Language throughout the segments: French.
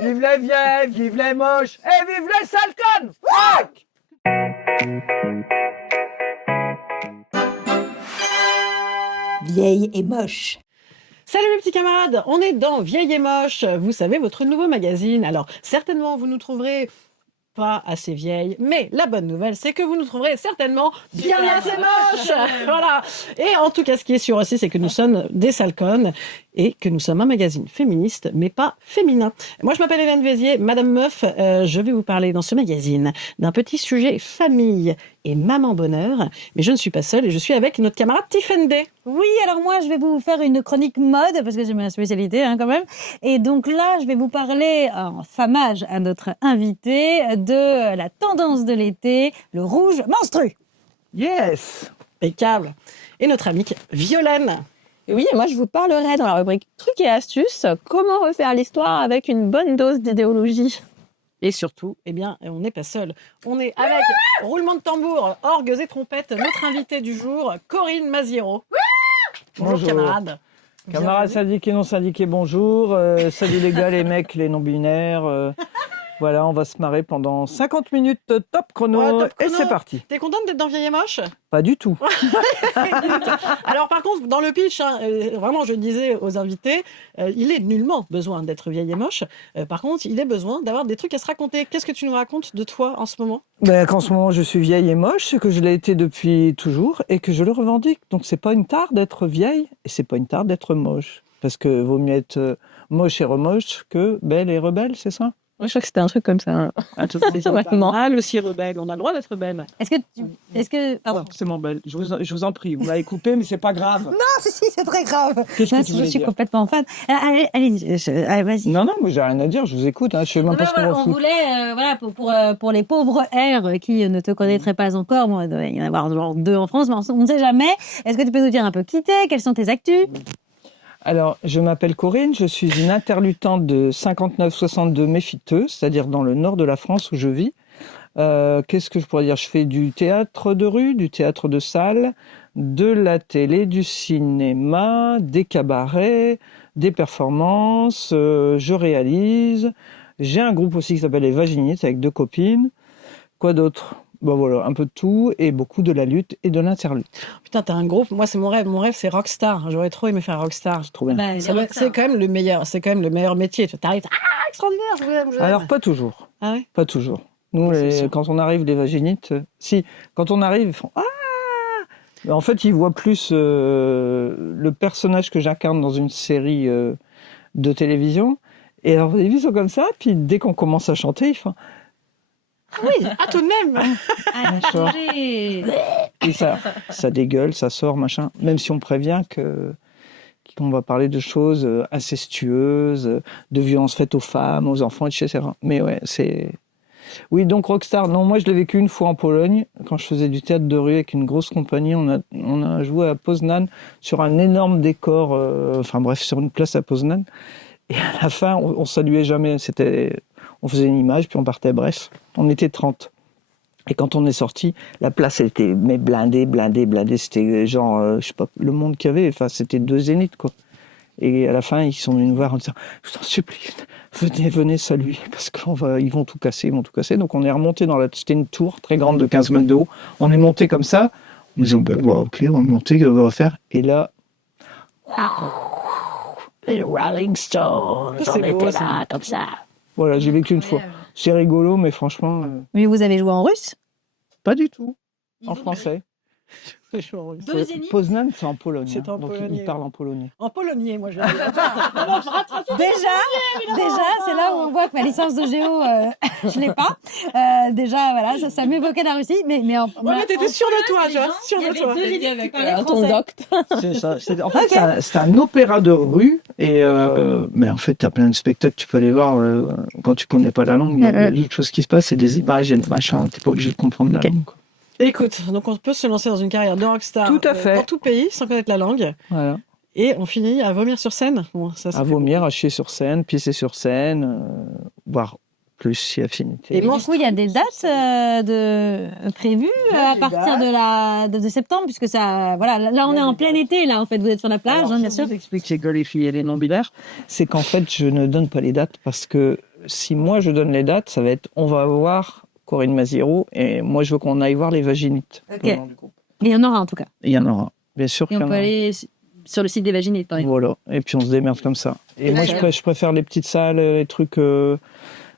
Vive les vieilles, vive les moches, et vive les sales connes. Fuck. Vieille et moche. Salut les petits camarades, on est dans Vieille et Moche, vous savez, votre nouveau magazine. Alors, certainement, vous nous trouverez pas assez vieille, mais la bonne nouvelle, c'est que vous nous trouverez certainement bien assez moche. Voilà. Et en tout cas, ce qui est sûr aussi, c'est que nous sommes des sales connes et que nous sommes un magazine féministe, mais pas féminin. Moi, je m'appelle Hélène Vézier, Madame Meuf. Je vais vous parler dans ce magazine d'un petit sujet famille et maman bonheur. Mais je ne suis pas seule et je suis avec notre camarade Tiffany Day. Oui, alors moi, je vais vous faire une chronique mode, parce que c'est ma spécialité quand même. Et donc là, je vais vous parler en famage à notre invité de la tendance de l'été, le rouge menstru. Yes. Impeccable. Et notre amie Violaine. Oui, et moi je vous parlerai dans la rubrique trucs et astuces comment refaire l'histoire avec une bonne dose d'idéologie. Et surtout, eh bien, on n'est pas seul. On est avec roulement de tambour, orgues et trompettes, notre invité du jour, Corinne Maziero. Bonjour, Bonjour. camarade. Camarades syndiqués, non syndiqués, bonjour. Salut les gars, les mecs, les non-binaires. Voilà, on va se marrer pendant 50 minutes top chrono, Ouais, top et chrono. c'est parti. T'es contente d'être dans Vieille et Moche? Pas du tout. Alors par contre, dans le pitch, vraiment je disais aux invités, il est nullement besoin d'être vieille et moche. Par contre, il est besoin d'avoir des trucs à se raconter. Qu'est-ce que tu nous racontes de toi en ce moment? Qu'en ce moment je suis vieille et moche, c'est que je l'ai été depuis toujours et que je le revendique. Donc c'est pas une tare d'être vieille et c'est pas une tare d'être moche. Parce que vaut mieux être moche et remoche que belle et rebelle, c'est ça? Moi, je crois que c'était un truc comme ça. Vraiment. Ah, le si rebelle, on a le droit d'être belle. Pardon. C'est mon belle, je vous en prie, vous m'avez coupé mais c'est pas grave. Non, si, c'est très grave. Qu'est-ce que tu Je voulais suis dire? complètement fan. Allez, allez, vas-y. Non, moi j'ai rien à dire, je vous écoute, je sais même pas ce qu'on va On foutre. voulait, voilà, pour les pauvres R qui ne te connaîtraient pas encore, bon, il doit y en avoir genre 2 en France, mais on ne sait jamais. Est-ce que tu peux nous dire un peu qui t'es? Quelles sont tes actus? Alors, je m'appelle Corinne, je suis une interluttante de 59-62 Méfiteux, c'est-à-dire dans le nord de la France où je vis. Qu'est-ce que je pourrais dire? Je fais du théâtre de rue, du théâtre de salle, de la télé, du cinéma, des cabarets, des performances, je réalise. J'ai un groupe aussi qui s'appelle Les Vaginites avec 2 copines. Quoi d'autre? Voilà, un peu de tout et beaucoup de la lutte et de l'interlutte. Putain, t'as un groupe. Moi, c'est mon rêve. Mon rêve, c'est rockstar. J'aurais trop aimé faire rockstar. Trop bien. Bah, C'est quand même le meilleur. C'est quand même le meilleur métier. Tu arrives, extraordinaire. Je vous aime. Je vous aime. Alors, pas toujours. Ah ouais. Pas toujours. Nous, C'est sûr. quand on arrive, les vaginites, si, quand on arrive, ils font « Ah !» Mais en fait, ils voient plus le personnage que j'incarne dans une série de télévision. Et alors, ils sont comme ça, puis dès qu'on commence à chanter, ils font Oui. Ah, tout de même. Bonsoir. Et ça dégueule, ça sort, machin. Même si on prévient qu'on va parler de choses incestueuses, de violences faites aux femmes, aux enfants, etc. Mais ouais, c'est... Oui, donc rockstar, non, moi je l'ai vécu une fois en Pologne, quand je faisais du théâtre de rue avec une grosse compagnie, on a joué à Poznan sur un énorme décor, sur une place à Poznan, et à la fin, on saluait jamais, on faisait une image, puis on partait, bref, on était 30. Et quand on est sorti, la place elle était blindée, c'était genre, je sais pas, le monde qu'il y avait, c'était 2 zéniths, quoi. Et à la fin, ils sont venus nous voir en disant « Je t'en supplie, venez saluer, parce qu'ils vont tout casser, Donc on est remonté c'était une tour très grande de 15 mètres de haut. On est monté comme ça. On dit ok, on est monté, on va faire. Et là, les Rolling Stones, C'est on beau, était ça. là, comme ça. Voilà, j'ai vécu une fois. C'est rigolo, mais franchement, Mais vous avez joué en russe? pas du tout. En français. Deux zéniths? Poznan, c'est en Pologne. C'est en donc polonais. ils parlent en polonais. En polonais, moi, je vais dire. Déjà, c'est là où on voit que ma licence de géo, je l'ai pas. Déjà, voilà, ça m'évoquait la Russie, mais Ouais, mais t'étais sûre de toi, tu vois. Sûre de toi. Ton docte. C'est ça. En fait, c'est un opéra de rue. Mais en fait, tu as plein de spectacles. Tu peux aller voir quand tu connais pas la langue. Il y a des choses qui se passent, c'est des images, il y a des machins. Tu n'es pas obligé de comprendre la langue, quoi. Écoute, donc on peut se lancer dans une carrière de rockstar Tout à fait. dans tout pays sans connaître la langue. Voilà. Et on finit à vomir sur scène. Bon, ça À fait vomir, à chier sur scène, pisser sur scène, voire plus si affinité. Et du coup, il y a des dates prévues à partir de septembre, puisque ça, voilà, là on est en plein été, là en fait, vous êtes sur la plage, Alors, hein, bien je sûr. vous explique chez Girly Filles et les non-binaires, c'est qu'en fait, je ne donne pas les dates parce que si moi je donne les dates, ça va être on va voir Corinne Maziro et moi je veux qu'on aille voir les vaginites. Ok. Le nom du groupe. Il y en aura en tout cas. Il y en aura, bien sûr Et qu'il y on en peut aura. aller sur le site des vaginites, par exemple. Voilà, et puis on se démerde comme ça. Et moi je préfère les petites salles, les trucs,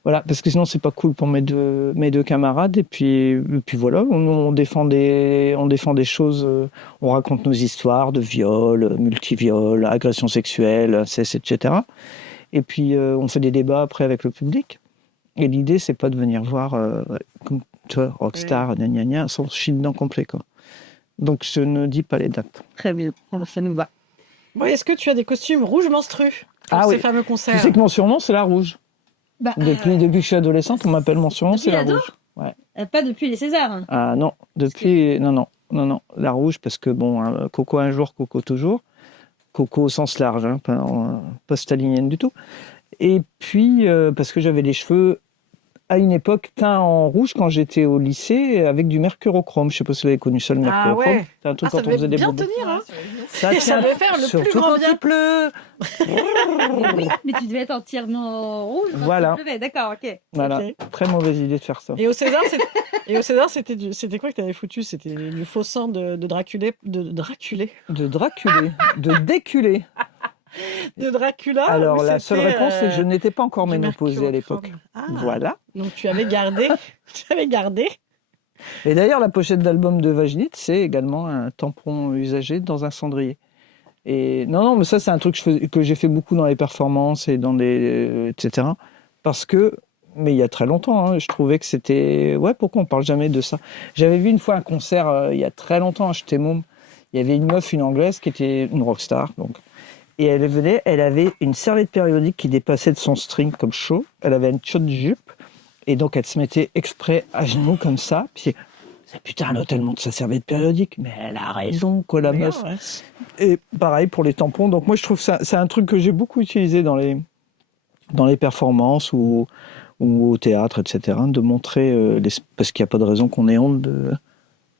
voilà, parce que sinon c'est pas cool pour mes deux camarades. Et puis voilà, on défend des choses, on raconte nos histoires de viol, multiviol, agression sexuelle, inceste, etc. Et puis on fait des débats après avec le public. Et l'idée c'est pas de venir voir comme tu vois, rockstar, gna gna gna, sans chine dedans complet quoi. Donc je ne dis pas les dates. Très bien, ça nous va. Bon, est-ce que tu as des costumes rouges menstrues pour Ah ces oui. fameux Tu concerts? sais que mon surnom c'est la rouge. Bah, Depuis que je suis adolescente, on m'appelle mon surnom, depuis c'est la ado rouge. pas depuis les Césars. Hein. Ah non, depuis non, la rouge parce que bon, Coco un jour, Coco toujours. Coco au sens large, hein, pas stalinienne du tout. Et puis parce que j'avais les cheveux à une époque teints en rouge quand j'étais au lycée avec du mercurochrome. Je sais pas si vous avez connu ça le Ah mercurochrome. ouais. C'est un truc Ah, ça quand on faisait devait des bien bonbons. tenir, hein. Ça Ça tient, devait faire le surtout plus grand quand bien. il pleut. Oui, mais tu devais être entièrement rouge. quand Voilà. il pleuvait. D'accord, ok. Voilà, Ok. très mauvaise idée de faire ça. Et au César, c'était quoi que tu avais foutu? C'était du faux sang de Draculé, de Draculé, De draculer, de déculer. de Dracula. Alors ou la seule c'était, réponse c'est que je n'étais pas encore du ménopausée à l'époque. mercurochrome? Ah. Voilà. Donc tu avais gardé, Et d'ailleurs, la pochette d'album de Vaginite, c'est également un tampon usagé dans un cendrier. Et non, mais ça, c'est un truc que j'ai fait beaucoup dans les performances et dans les etc. Parce que, mais il y a très longtemps, hein, je trouvais que c'était ouais. Pourquoi on parle jamais de ça? J'avais vu une fois un concert il y a très longtemps, j'étais môme. Il y avait une meuf, une anglaise, qui était une rockstar, donc. Et elle venait, elle avait une serviette périodique qui dépassait de son string comme chaud. Elle avait une chaude jupe. Et donc, elle se mettait exprès à genoux comme ça. Puis, putain, l'autre, elle monte sa serviette périodique. Mais elle a raison, quoi, la meuf. Ouais. Et pareil pour les tampons. Donc, moi, je trouve ça, c'est un truc que j'ai beaucoup utilisé dans les performances ou au théâtre, etc. De montrer, parce qu'il n'y a pas de raison qu'on ait honte de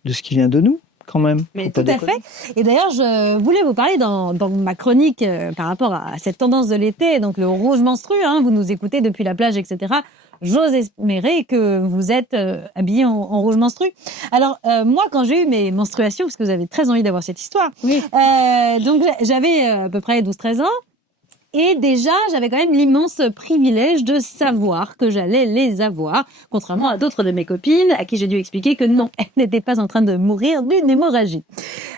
ce qui vient de nous, quand même. Mais Faut tout pas à déconner. fait. Et d'ailleurs, je voulais vous parler dans ma chronique par rapport à cette tendance de l'été, donc le rouge menstru, hein, vous nous écoutez depuis la plage, etc. J'ose espérer que vous êtes habillés en rouge menstru. Alors, moi, quand j'ai eu mes menstruations, parce que vous avez très envie d'avoir cette histoire, donc j'avais à peu près 12-13 ans, et déjà, j'avais quand même l'immense privilège de savoir que j'allais les avoir, contrairement à d'autres de mes copines à qui j'ai dû expliquer que non, elles n'étaient pas en train de mourir d'une hémorragie.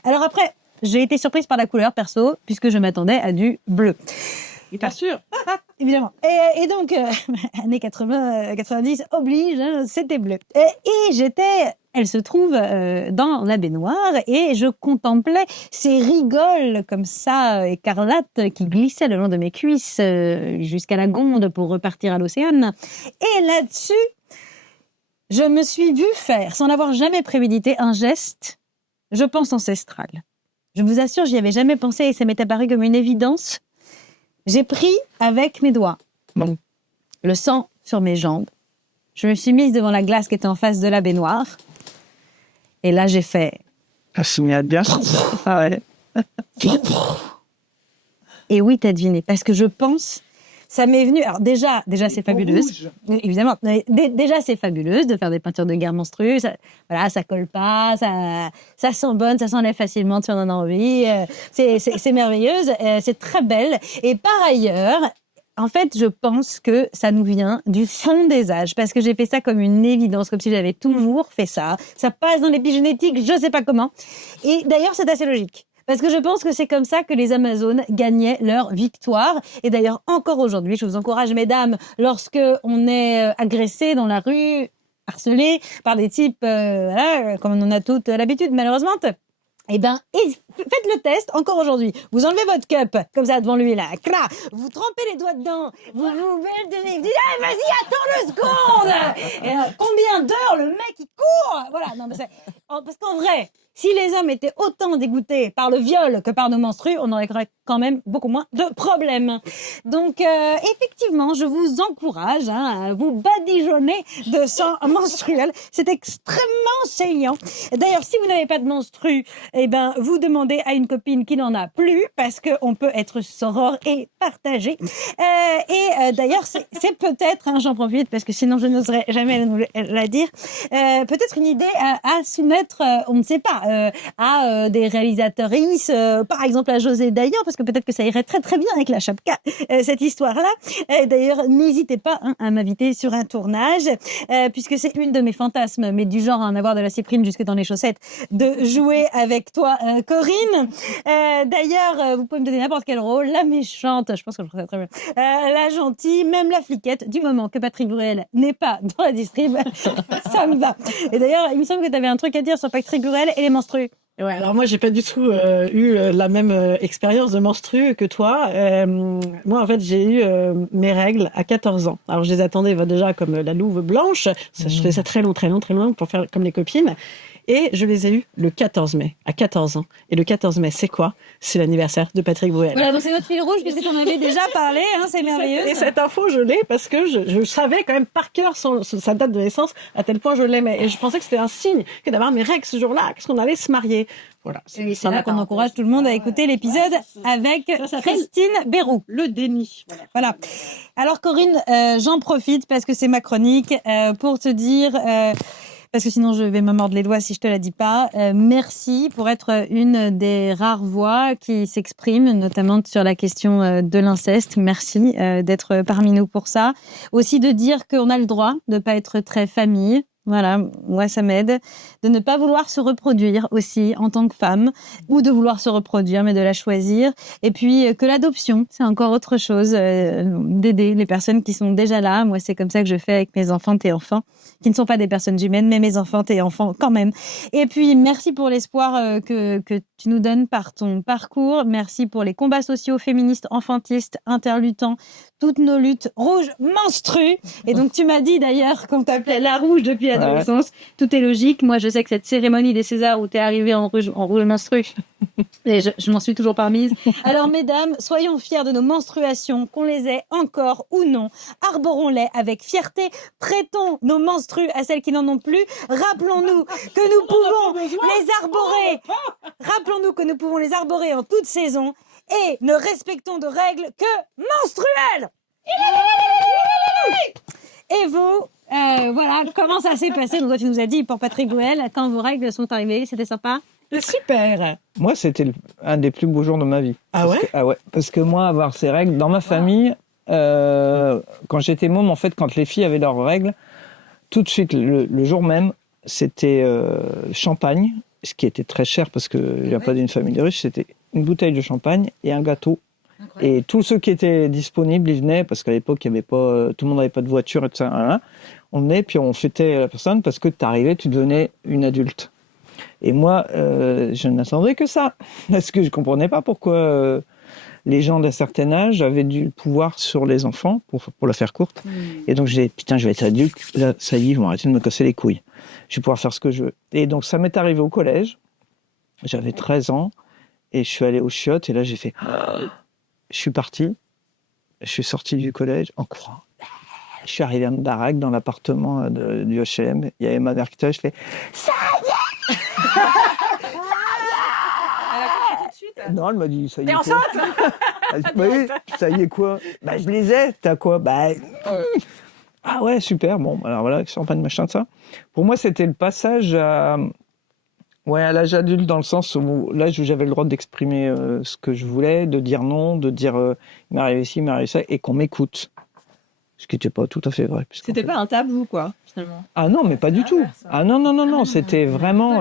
Alors après, j'ai été surprise par la couleur, perso, puisque je m'attendais à du bleu. Bien sûr. Évidemment. Et donc, années 80, 90 oblige, hein, c'était bleu. Et j'étais, elle se trouve dans la baignoire et je contemplais ces rigoles comme ça, écarlates, qui glissaient le long de mes cuisses jusqu'à la gonde pour repartir à l'océan. Et là-dessus, je me suis vue faire, sans l'avoir jamais prémédité, un geste, je pense ancestral. Je vous assure, j'y avais jamais pensé et ça m'est apparu comme une évidence. J'ai pris avec mes doigts le sang sur mes jambes. Je me suis mise devant la glace qui était en face de la baignoire. Et là, j'ai fait... Ah, souviens bien. Ah ouais. Et oui, t'as deviné. Parce que je pense... Ça m'est venu... Alors déjà c'est fabuleuse. Évidemment. Déjà, c'est fabuleuse de faire des peintures de guerre menstrues. Ça, voilà, ça colle pas, ça sent bonne, ça s'enlève facilement, tu en as envie. C'est merveilleuse, c'est très belle. Et par ailleurs, en fait, je pense que ça nous vient du fond des âges. Parce que j'ai fait ça comme une évidence, comme si j'avais toujours fait ça. Ça passe dans l'épigénétique, je sais pas comment. Et d'ailleurs, c'est assez logique. Parce que je pense que c'est comme ça que les Amazones gagnaient leur victoire. Et d'ailleurs, encore aujourd'hui, je vous encourage, mesdames, lorsque on est agressé dans la rue, harcelé par des types, voilà, comme on en a toutes l'habitude, malheureusement, eh ben, faites le test encore aujourd'hui. Vous enlevez votre cup, comme ça, devant lui, là. Cra, vous trempez les doigts dedans. Vous dites, hey, vas-y, attends le seconde! Et combien d'heures le mec, il court? Voilà. Non, mais parce qu'en vrai, si les hommes étaient autant dégoûtés par le viol que par nos menstrues, on aurait quand même beaucoup moins de problèmes. Donc, effectivement, je vous encourage à vous badigeonner de sang menstruel. C'est extrêmement saillant. D'ailleurs, si vous n'avez pas de menstru, eh ben, vous demandez à une copine qui n'en a plus, parce qu'on peut être soror et partager. D'ailleurs, c'est peut-être, j'en profite, parce que sinon je n'oserais jamais la dire, peut-être une idée à soumettre, on ne sait pas, à des réalisatrices, par exemple à José Dayan, parce que peut-être que ça irait très très bien avec la chapka, cette histoire-là. D'ailleurs, n'hésitez pas à m'inviter sur un tournage, puisque c'est une de mes fantasmes, mais du genre à en avoir de la cyprine jusque dans les chaussettes, de jouer avec toi, Corinne. D'ailleurs, vous pouvez me donner n'importe quel rôle, la méchante, je pense que je ferai très bien, la gentille, même la fliquette, du moment que Patrick Bruel n'est pas dans la distrib, ça me va. Et d'ailleurs, il me semble que tu avais un truc à dire sur Patrick Bruel et les menstrues. Ouais, alors moi j'ai pas du tout eu la même expérience de menstru que toi. Moi en fait j'ai eu mes règles à 14 ans. Alors je les attendais déjà comme la louve blanche. Ça, je faisais ça très long pour faire comme les copines. Et je les ai eus le 14 mai, à 14 ans. Et le 14 mai, c'est quoi? C'est l'anniversaire de Patrick Bruel. Voilà, donc c'est notre fil rouge, puisque t'en avais déjà parlé, c'est merveilleux. Et cette info, je l'ai parce que je savais quand même par cœur sa date de naissance, à tel point je l'aimais. Et je pensais que c'était un signe que d'avoir mes règles ce jour-là, parce qu'on allait se marier. Voilà. C'est là qu'on encourage tout le monde à écouter l'épisode avec Christine Béroux. Le déni. Voilà. Alors Corinne, j'en profite parce que c'est ma chronique pour te dire... parce que sinon je vais me mordre les doigts si je te la dis pas. Merci pour être une des rares voix qui s'expriment, notamment sur la question de l'inceste. Merci d'être parmi nous pour ça. Aussi de dire qu'on a le droit de pas être très famille. Voilà, moi ça m'aide. De ne pas vouloir se reproduire aussi en tant que femme, ou de vouloir se reproduire mais de la choisir. Et puis que l'adoption, c'est encore autre chose, d'aider les personnes qui sont déjà là. Moi c'est comme ça que je fais avec mes enfants et enfants, qui ne sont pas des personnes humaines, mais mes enfants et enfants quand même. Et puis merci pour l'espoir que tu nous donnes par ton parcours. Merci pour les combats sociaux, féministes, enfantistes, interluttants, toutes nos luttes rouges menstrues. Et donc tu m'as dit d'ailleurs qu'on t'appelait la rouge depuis l'adolescence. Tout est logique. Moi je sais que cette cérémonie des Césars où t'es arrivée en rouge menstrue, et je m'en suis toujours pas mise. Alors mesdames, soyons fiers de nos menstruations, qu'on les ait encore ou non. Arborons-les avec fierté. Prêtons nos menstrues à celles qui n'en ont plus. Rappelons-nous que nous pouvons les arborer. Rappelons-nous que nous pouvons les arborer en toute saison. Et ne respectons de règles que menstruelles. Et vous, voilà, comment ça s'est passé? Donc, toi, tu nous as dit pour Patrick Bruel, quand vos règles sont arrivées, c'était sympa? Super. Moi, c'était un des plus beaux jours de ma vie. Ah ouais? Parce que moi, avoir ces règles, dans ma famille, quand j'étais môme, en fait, quand les filles avaient leurs règles, tout de suite, le jour même, c'était champagne, ce qui était très cher parce que je viens pas d'une famille riche, c'était une bouteille de champagne et un gâteau. Incroyable. Et tous ceux qui étaient disponibles, ils venaient, parce qu'à l'époque, il y avait pas, tout le monde n'avait pas de voiture, et tout ça. Voilà. On venait, puis on fêtait la personne parce que tu arrivais, tu devenais une adulte. Et moi, je n'attendais que ça. Parce que je comprenais pas pourquoi les gens d'un certain âge avaient du pouvoir sur les enfants, pour la faire courte. Et donc, j'ai dit, putain, je vais être adulte. Là, ça y est, ils vont arrêter de me casser les couilles. Je vais pouvoir faire ce que je veux. Et donc, ça m'est arrivé au collège. J'avais 13 ans. Et je suis allé aux chiottes. Et là, j'ai fait... Je suis parti. Je suis sorti du collège en courant. Je suis arrivé à une baraque dans l'appartement du H&M. Il y avait ma mère qui était là. Je fais... Ça y est. Non, elle m'a dit, ça y est. T'es quoi. enceinte? Elle dit, oui, ça y est quoi? Bah, je les ai. T'as quoi? Bah, ah ouais, super. Bon, alors voilà, champagne, machin, de ça. Pour moi, c'était le passage à l'âge adulte, dans le sens où l'âge où j'avais le droit d'exprimer ce que je voulais, de dire non, de dire il m'est arrivé ci, il m'est arrivé ça, et qu'on m'écoute. Ce qui n'était pas tout à fait vrai. C'était pas un tabou, quoi, finalement. Ah non, mais pas du tout. Ah non, c'était vraiment...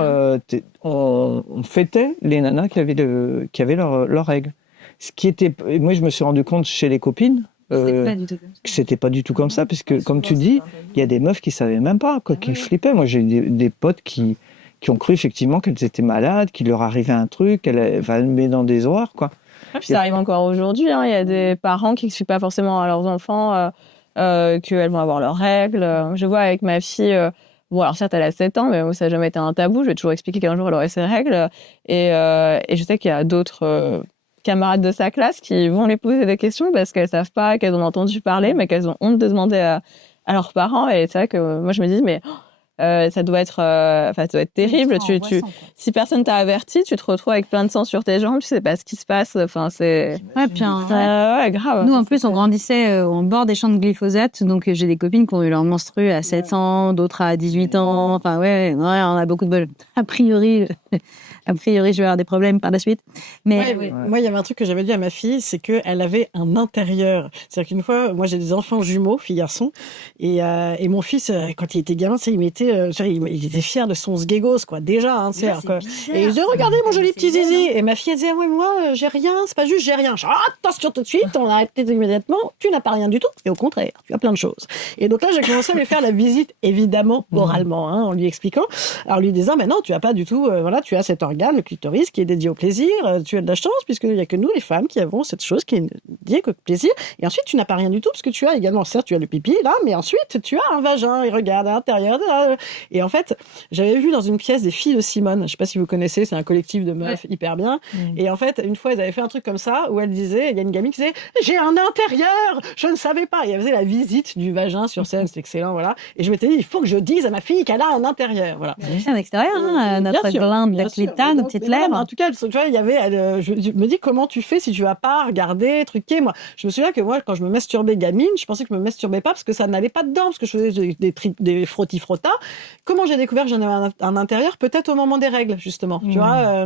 on fêtait les nanas qui avaient leurs règles. Ce qui était... Moi, je me suis rendu compte chez les copines que c'était pas du tout comme ça, parce que, comme tu dis, il y a des meufs qui savaient même pas, quoi, qui flippaient. Moi, j'ai eu des potes qui ont cru effectivement qu'elles étaient malades, qu'il leur arrivait un truc, qu'elles met dans des horreurs, quoi. Ça arrive encore aujourd'hui. Il y a des parents qui n'expliquent pas forcément à leurs enfants qu'elles vont avoir leurs règles. Je vois avec ma fille, bon, alors certes, elle a 7 ans, mais ça n'a jamais été un tabou. Je vais toujours expliquer qu'un jour, elle aurait ses règles. Et je sais qu'il y a d'autres camarades de sa classe qui vont les poser des questions parce qu'elles savent pas, qu'elles ont entendu parler, mais qu'elles ont honte de demander à leurs parents. Et c'est vrai que moi, je me dis, mais ça doit être terrible. Si personne t'a averti, tu te retrouves avec plein de sang sur tes jambes, tu sais pas ce qui se passe. Enfin, c'est. Ouais, puis ouais, grave. nous, en plus, on grandissait en bord des champs de glyphosate. Donc, j'ai des copines qui ont eu leur menstru à 7 ans, d'autres à 18 ans. Enfin, ouais, on a beaucoup de bol. A priori, je vais avoir des problèmes par la suite. Mais Moi, il y avait un truc que j'avais dit à ma fille, c'est qu'elle avait un intérieur. C'est-à-dire qu'une fois, moi, j'ai des enfants jumeaux, filles-garçons, et mon fils, quand il était gamin, il était fier de son sgegos, quoi, déjà. Hein, et il disait, regardez mon joli petit zizi. Et ma fille, elle disait, ouais, moi, j'ai rien, c'est pas juste, j'ai rien. Je dis, attention tout de suite, on arrête immédiatement, tu n'as pas rien du tout. Et au contraire, tu as plein de choses. Et donc là, j'ai commencé à lui faire la visite, évidemment, oralement, hein, en lui expliquant, en lui disant, non, tu as pas du tout, tu as cet organe, le clitoris, qui est dédié au plaisir. Tu as de la chance, puisqu'il n'y a que nous, les femmes, qui avons cette chose qui est dédiée au plaisir. Et ensuite, tu n'as pas rien du tout, parce que tu as également, certes, tu as le pipi, là, mais ensuite, tu as un vagin, et regarde, à l'intérieur. Et en fait, j'avais vu dans une pièce des filles de Simone, je ne sais pas si vous connaissez, c'est un collectif de meufs hyper bien. Et en fait, une fois, elles avaient fait un truc comme ça, où elle disait, il y a une gamine qui disait, j'ai un intérieur, je ne savais pas. Et elle faisait la visite du vagin sur scène, c'est excellent, voilà. Et je m'étais dit, il faut que je dise à ma fille qu'elle a un intérieur, voilà. c'est un extérieur, hein, notre glande d'acléta, nos petites lèvres. En tout cas, tu vois, il y avait, je me dis, comment tu fais si tu vas pas regarder, truquer, moi. Je me souviens que moi, quand je me masturbais gamine, je pensais que je me masturbais pas parce que ça n'allait pas dedans, parce que je faisais des frottis-frottas. Comment j'ai découvert que j'en avais un intérieur? Peut-être au moment des règles, justement, tu vois.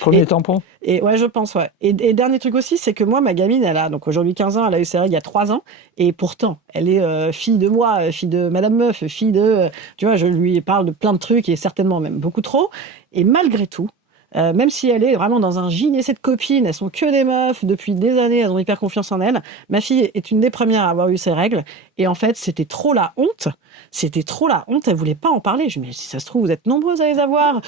Premier tampon. Et ouais, je pense, ouais. Et dernier truc aussi, c'est que moi, ma gamine, elle a, donc aujourd'hui 15 ans, elle a eu ses règles il y a 3 ans, et pourtant, elle est fille de moi, fille de Madame Meuf, fille de, tu vois, je lui parle de plein de trucs, et certainement même beaucoup trop, et malgré tout, même si elle est vraiment dans un gynécée de copines, elles sont que des meufs, depuis des années, elles ont hyper confiance en elles. Ma fille est une des premières à avoir eu ses règles. Et en fait, c'était trop la honte. Elle voulait pas en parler. Je me dis, si ça se trouve, vous êtes nombreuses à les avoir.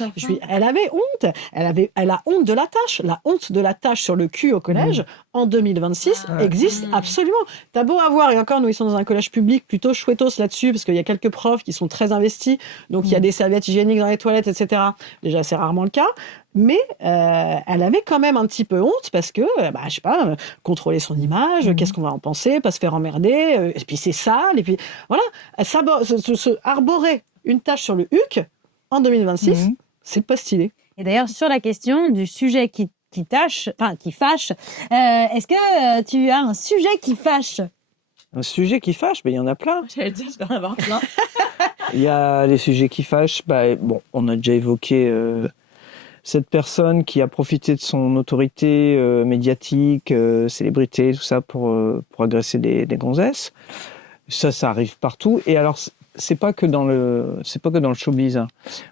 Elle avait honte. Elle a honte de la tâche. La honte de la tâche sur le cul au collège, en 2026, existe absolument. T'as beau avoir, et encore, nous, ils sont dans un collège public plutôt chouettos là-dessus, parce qu'il y a quelques profs qui sont très investis. Donc, il y a des serviettes hygiéniques dans les toilettes, etc. Déjà, c'est rarement le cas. Mais elle avait quand même un petit peu honte parce que, je sais pas, contrôler son image, qu'est-ce qu'on va en penser, pas se faire emmerder, et puis c'est sale, et puis voilà, se arborer une tache sur le huc en 2026, c'est pas stylé. Et d'ailleurs, sur la question du sujet qui fâche, est-ce que tu as un sujet qui fâche? Un sujet qui fâche, il y en a plein. J'allais dire, je vais en avoir plein. Il y a les sujets qui fâchent. On a déjà évoqué cette personne qui a profité de son autorité médiatique, célébrité, tout ça, pour agresser des gonzesses. Ça arrive partout. Et alors, c'est pas que dans le showbiz. Hein.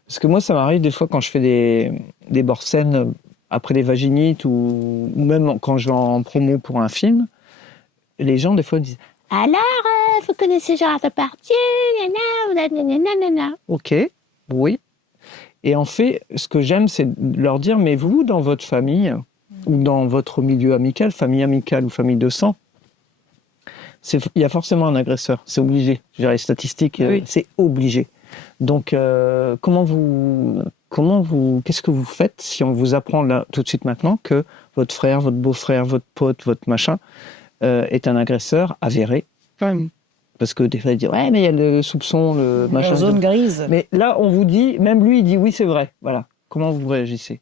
Parce que moi, ça m'arrive des fois quand je fais des bords-scènes après les vaginites ou même quand je vais en promo pour un film, les gens, des fois, disent « Alors, vous connaissez Gérard Depardieu, nanana. Ok, oui. Et en fait, ce que j'aime, c'est de leur dire, mais vous, dans votre famille, ou dans votre milieu amical, famille amicale ou famille de sang, il y a forcément un agresseur, c'est obligé. Je dirais, les statistiques, c'est obligé. Donc, qu'est-ce que vous faites si on vous apprend là, tout de suite maintenant, que votre frère, votre beau-frère, votre pote, votre machin, est un agresseur avéré, quand même. Parce que des fois, il dit, ouais, mais il y a le soupçon, le machin. La zone grise. Mais là, on vous dit, même lui, il dit, oui, c'est vrai. Voilà. Comment vous réagissez?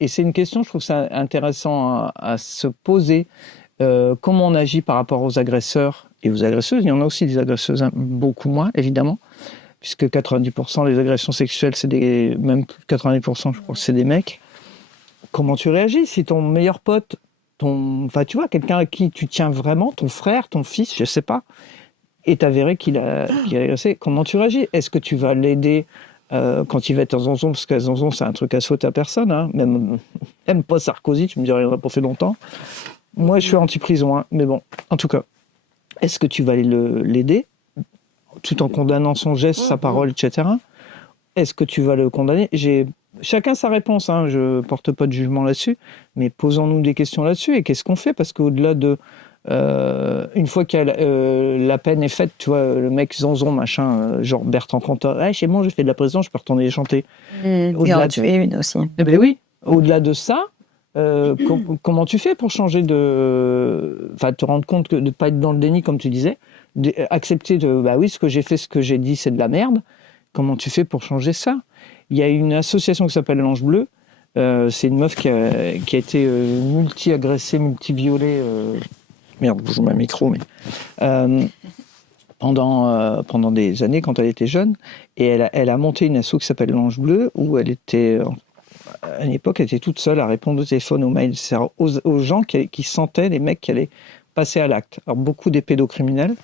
Et c'est une question, je trouve ça intéressant à se poser. Comment on agit par rapport aux agresseurs et aux agresseuses. Il y en a aussi des agresseuses, hein, beaucoup moins, évidemment. Puisque 90% des agressions sexuelles, même 90%, je crois, c'est des mecs. Comment tu réagis si ton meilleur pote, tu vois, quelqu'un à qui tu tiens vraiment, ton frère, ton fils, je sais pas, est avéré qu'il a agressé, comment tu réagis? Est-ce que tu vas l'aider quand il va être en zonzon? Parce que la zonzon, c'est un truc à sauter à personne, hein. Même pas Sarkozy, tu me dirais, il en a pas fait longtemps. Moi, je suis anti-prison, hein. Mais bon, en tout cas, est-ce que tu vas l'aider tout en condamnant son geste, sa parole, etc. Est-ce que tu vas le condamner? Chacun sa réponse, hein. Je porte pas de jugement là-dessus, mais posons-nous des questions là-dessus. Et qu'est-ce qu'on fait? Parce qu'au-delà de une fois que la peine est faite, tu vois, le mec zonzon, machin, genre Bertrand Cantat, chez moi, j'ai fait de la prison, je peux retourner chanter. Au-delà de tuer une aussi. Eh ben oui. Au-delà de ça, Comment tu fais pour changer enfin, te rendre compte de ne pas être dans le déni, comme tu disais, accepter bah oui, ce que j'ai fait, ce que j'ai dit, c'est de la merde. Comment tu fais pour changer ça? Il y a une association qui s'appelle l'Ange Bleu. C'est une meuf qui a été multi-agressée, multi-violée. Merde, je mets un micro, mais pendant des années quand elle était jeune. Et elle a monté une asso qui s'appelle l'Ange Bleu, où elle était, à une époque, elle était toute seule à répondre au téléphone, aux mails, aux gens qui sentaient les mecs qui allaient passer à l'acte. Alors, beaucoup des pédocriminels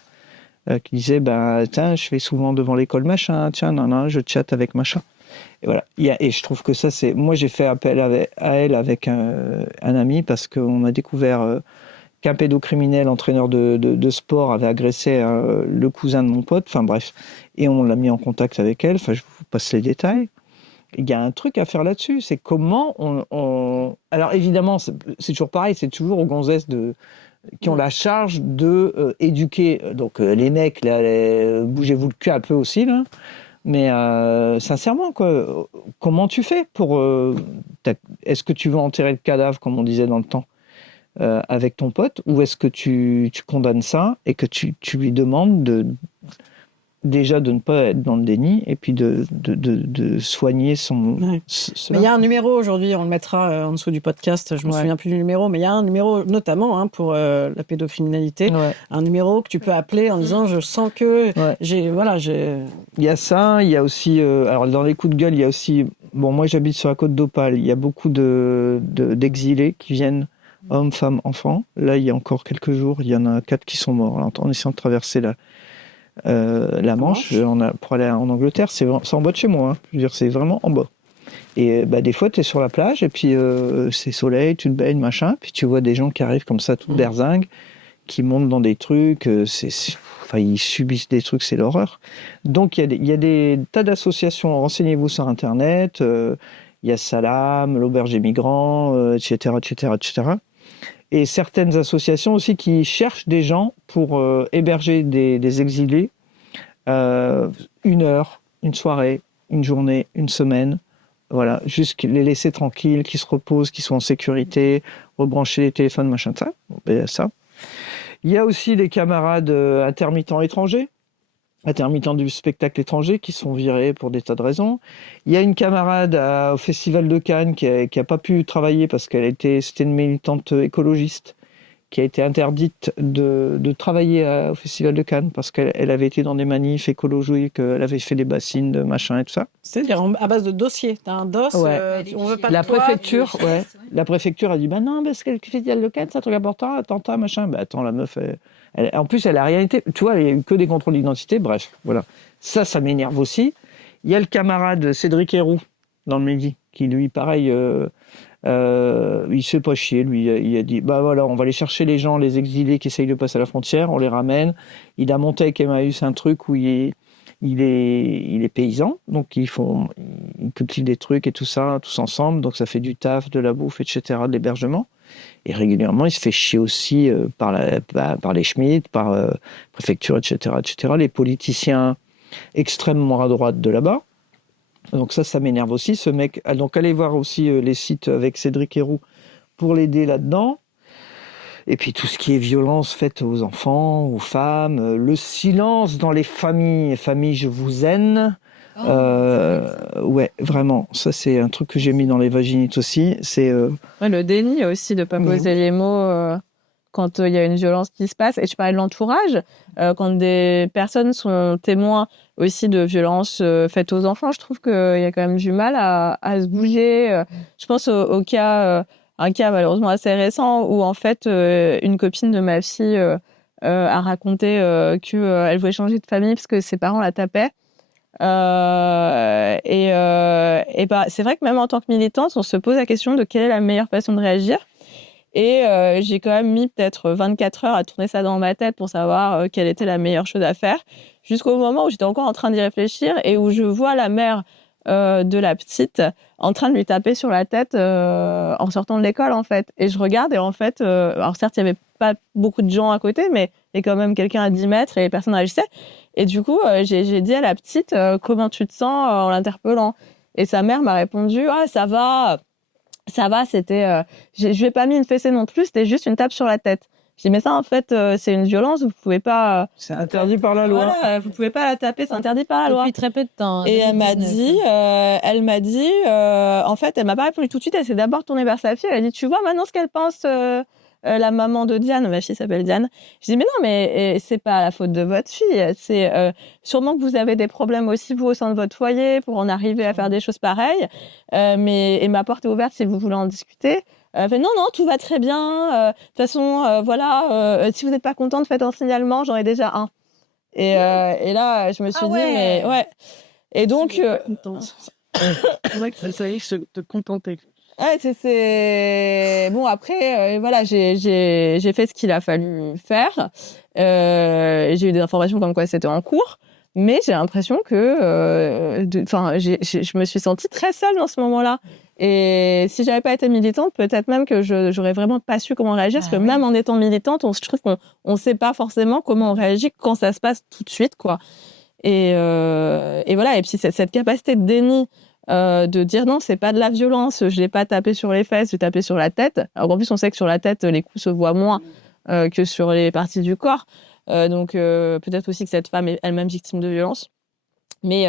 qui disaient, tiens, je fais souvent devant l'école machin, tiens, non, je chatte avec machin. Et voilà. Et je trouve que ça, c'est... Moi, j'ai fait appel à elle avec un ami parce qu'on a découvert qu'un pédocriminel, entraîneur de sport, avait agressé le cousin de mon pote. Enfin bref. Et on l'a mis en contact avec elle. Enfin, je vous passe les détails. Il y a un truc à faire là-dessus. C'est comment on... Alors évidemment, c'est toujours pareil. C'est toujours aux gonzesses qui ont la charge de éduquer. Donc les mecs, là, bougez-vous le cul un peu aussi, là. Mais sincèrement, quoi, comment tu fais pour... est-ce que tu veux enterrer le cadavre, comme on disait dans le temps, avec ton pote, ou est-ce que tu condamnes ça et que tu lui demandes déjà de ne pas être dans le déni et puis de soigner son... Ouais. Mais il y a un numéro aujourd'hui, on le mettra en dessous du podcast, je me souviens plus du numéro, mais il y a un numéro notamment pour la pédocriminalité, un numéro que tu peux appeler en disant je sens que j'ai... Il y a ça, il y a aussi... alors dans les coups de gueule, il y a aussi... Bon, moi j'habite sur la côte d'Opale, il y a beaucoup d'exilés qui viennent, hommes, femmes, enfants. Là, il y a encore quelques jours, il y en a 4 qui sont morts en essayant de traverser la Manche pour aller en Angleterre. C'est en bas de chez moi, hein. Je veux dire, c'est vraiment en bas. Et des fois, tu es sur la plage et puis c'est soleil, tu te baignes, machin, puis tu vois des gens qui arrivent comme ça, tout berzingues, qui montent dans des trucs, enfin, ils subissent des trucs, c'est l'horreur. Donc, il y a des tas d'associations, renseignez-vous sur Internet, il y a Salam, l'Auberge des Migrants, etc., etc., etc. Et certaines associations aussi qui cherchent des gens pour héberger des exilés 1 heure, une soirée, une journée, une semaine. Voilà, juste les laisser tranquilles, qu'ils se reposent, qu'ils soient en sécurité, rebrancher les téléphones, machin, ça. Il y a aussi les camarades intermittents étrangers, intermittents du spectacle étranger qui sont virés pour des tas de raisons. Il y a une camarade au Festival de Cannes qui a pas pu travailler parce c'était une militante écologiste qui a été interdite de travailler au Festival de Cannes parce qu'elle avait été dans des manifs écologiques, elle avait fait des bassines, de machin et tout ça. C'est-à-dire à base de dossier. T'as un dos, on veut pas de la toi, préfecture, la préfecture a dit non, parce que le Festival de Cannes, c'est un truc important, attentat, machin. Attends, la meuf, en plus, elle a rien été. Tu vois, il n'y a eu que des contrôles d'identité. Bref, voilà. Ça m'énerve aussi. Il y a le camarade Cédric Héroux, dans le Midi, qui lui, pareil, il se fait pas chier. Lui, il a dit voilà, on va aller chercher les gens, les exilés qui essayent de passer à la frontière, on les ramène. Il a monté avec Emmaüs un truc où il est paysan, donc il cultive des trucs et tout ça, tous ensemble. Donc ça fait du taf, de la bouffe, etc., de l'hébergement. Et régulièrement, il se fait chier aussi par les Schmitt, par préfecture, etc., etc., les politiciens extrêmement à droite de là-bas. Donc ça m'énerve aussi, ce mec. Donc allez voir aussi les sites avec Cédric Héroux pour l'aider là-dedans. Et puis tout ce qui est violence faite aux enfants, aux femmes, le silence dans les familles. Famille, je vous haine. Ouais, vraiment. Ça, c'est un truc que j'ai mis dans les vaginites aussi. C'est le déni aussi de pas poser les mots quand il y a une violence qui se passe. Et je parlais de l'entourage. Quand des personnes sont témoins aussi de violences faites aux enfants, je trouve qu'il y a quand même du mal à se bouger. Je pense au cas, un cas malheureusement assez récent où en fait une copine de ma fille a raconté qu'elle voulait changer de famille parce que ses parents la tapaient. C'est vrai que même en tant que militante, on se pose la question de quelle est la meilleure façon de réagir. Et j'ai quand même mis peut-être 24 heures à tourner ça dans ma tête pour savoir quelle était la meilleure chose à faire, jusqu'au moment où j'étais encore en train d'y réfléchir et où je vois la mère de la petite en train de lui taper sur la tête en sortant de l'école, en fait. Et je regarde et en fait, alors certes, il n'y avait pas beaucoup de gens à côté, mais il y a quand même quelqu'un à 10 mètres et les personnes réagissaient. Et du coup, j'ai dit à la petite comment tu te sens en l'interpellant. Et sa mère m'a répondu « Ah, ça va ». ça va, c'était, je lui ai pas mis une fessée non plus, c'était juste une tape sur la tête. Je dis mais ça en fait c'est une violence, vous pouvez pas. C'est interdit par la loi. Voilà, vous pouvez pas la taper, c'est interdit par la loi. Depuis très peu de temps. Et elle m'a 2019. dit, en fait, elle m'a pas répondu tout de suite. Elle s'est d'abord tournée vers sa fille. Elle a dit, tu vois maintenant ce qu'elle pense, la maman de Diane. Ma fille s'appelle Diane. Je dis, mais non, mais c'est pas la faute de votre fille. C'est sûrement que vous avez des problèmes aussi vous au sein de votre foyer pour en arriver à faire des choses pareilles. Et ma porte est ouverte si vous voulez en discuter. Elle fait, non, tout va très bien. De toute façon, voilà, si vous n'êtes pas contente, faites un signalement. J'en ai déjà un. Et là, je me suis dit, mais ouais. Et donc, C'est vrai que ça y est, te contenter. ouais, c'est bon. Après, voilà, j'ai fait ce qu'il a fallu faire. J'ai eu des informations comme quoi c'était en cours, mais j'ai l'impression que, je me suis sentie très seule dans ce moment-là. Et si j'avais pas été militante, peut-être même que j'aurais vraiment pas su comment réagir, parce que même en étant militante, je trouve qu'on sait pas forcément comment on réagit quand ça se passe tout de suite, quoi. Et voilà. Et puis cette capacité de déni, de dire non, c'est pas de la violence, je l'ai pas tapé sur les fesses, j'ai tapé sur la tête. Alors en plus, on sait que sur la tête, les coups se voient moins que sur les parties du corps. Donc peut-être aussi que cette femme est elle-même victime de violence. Mais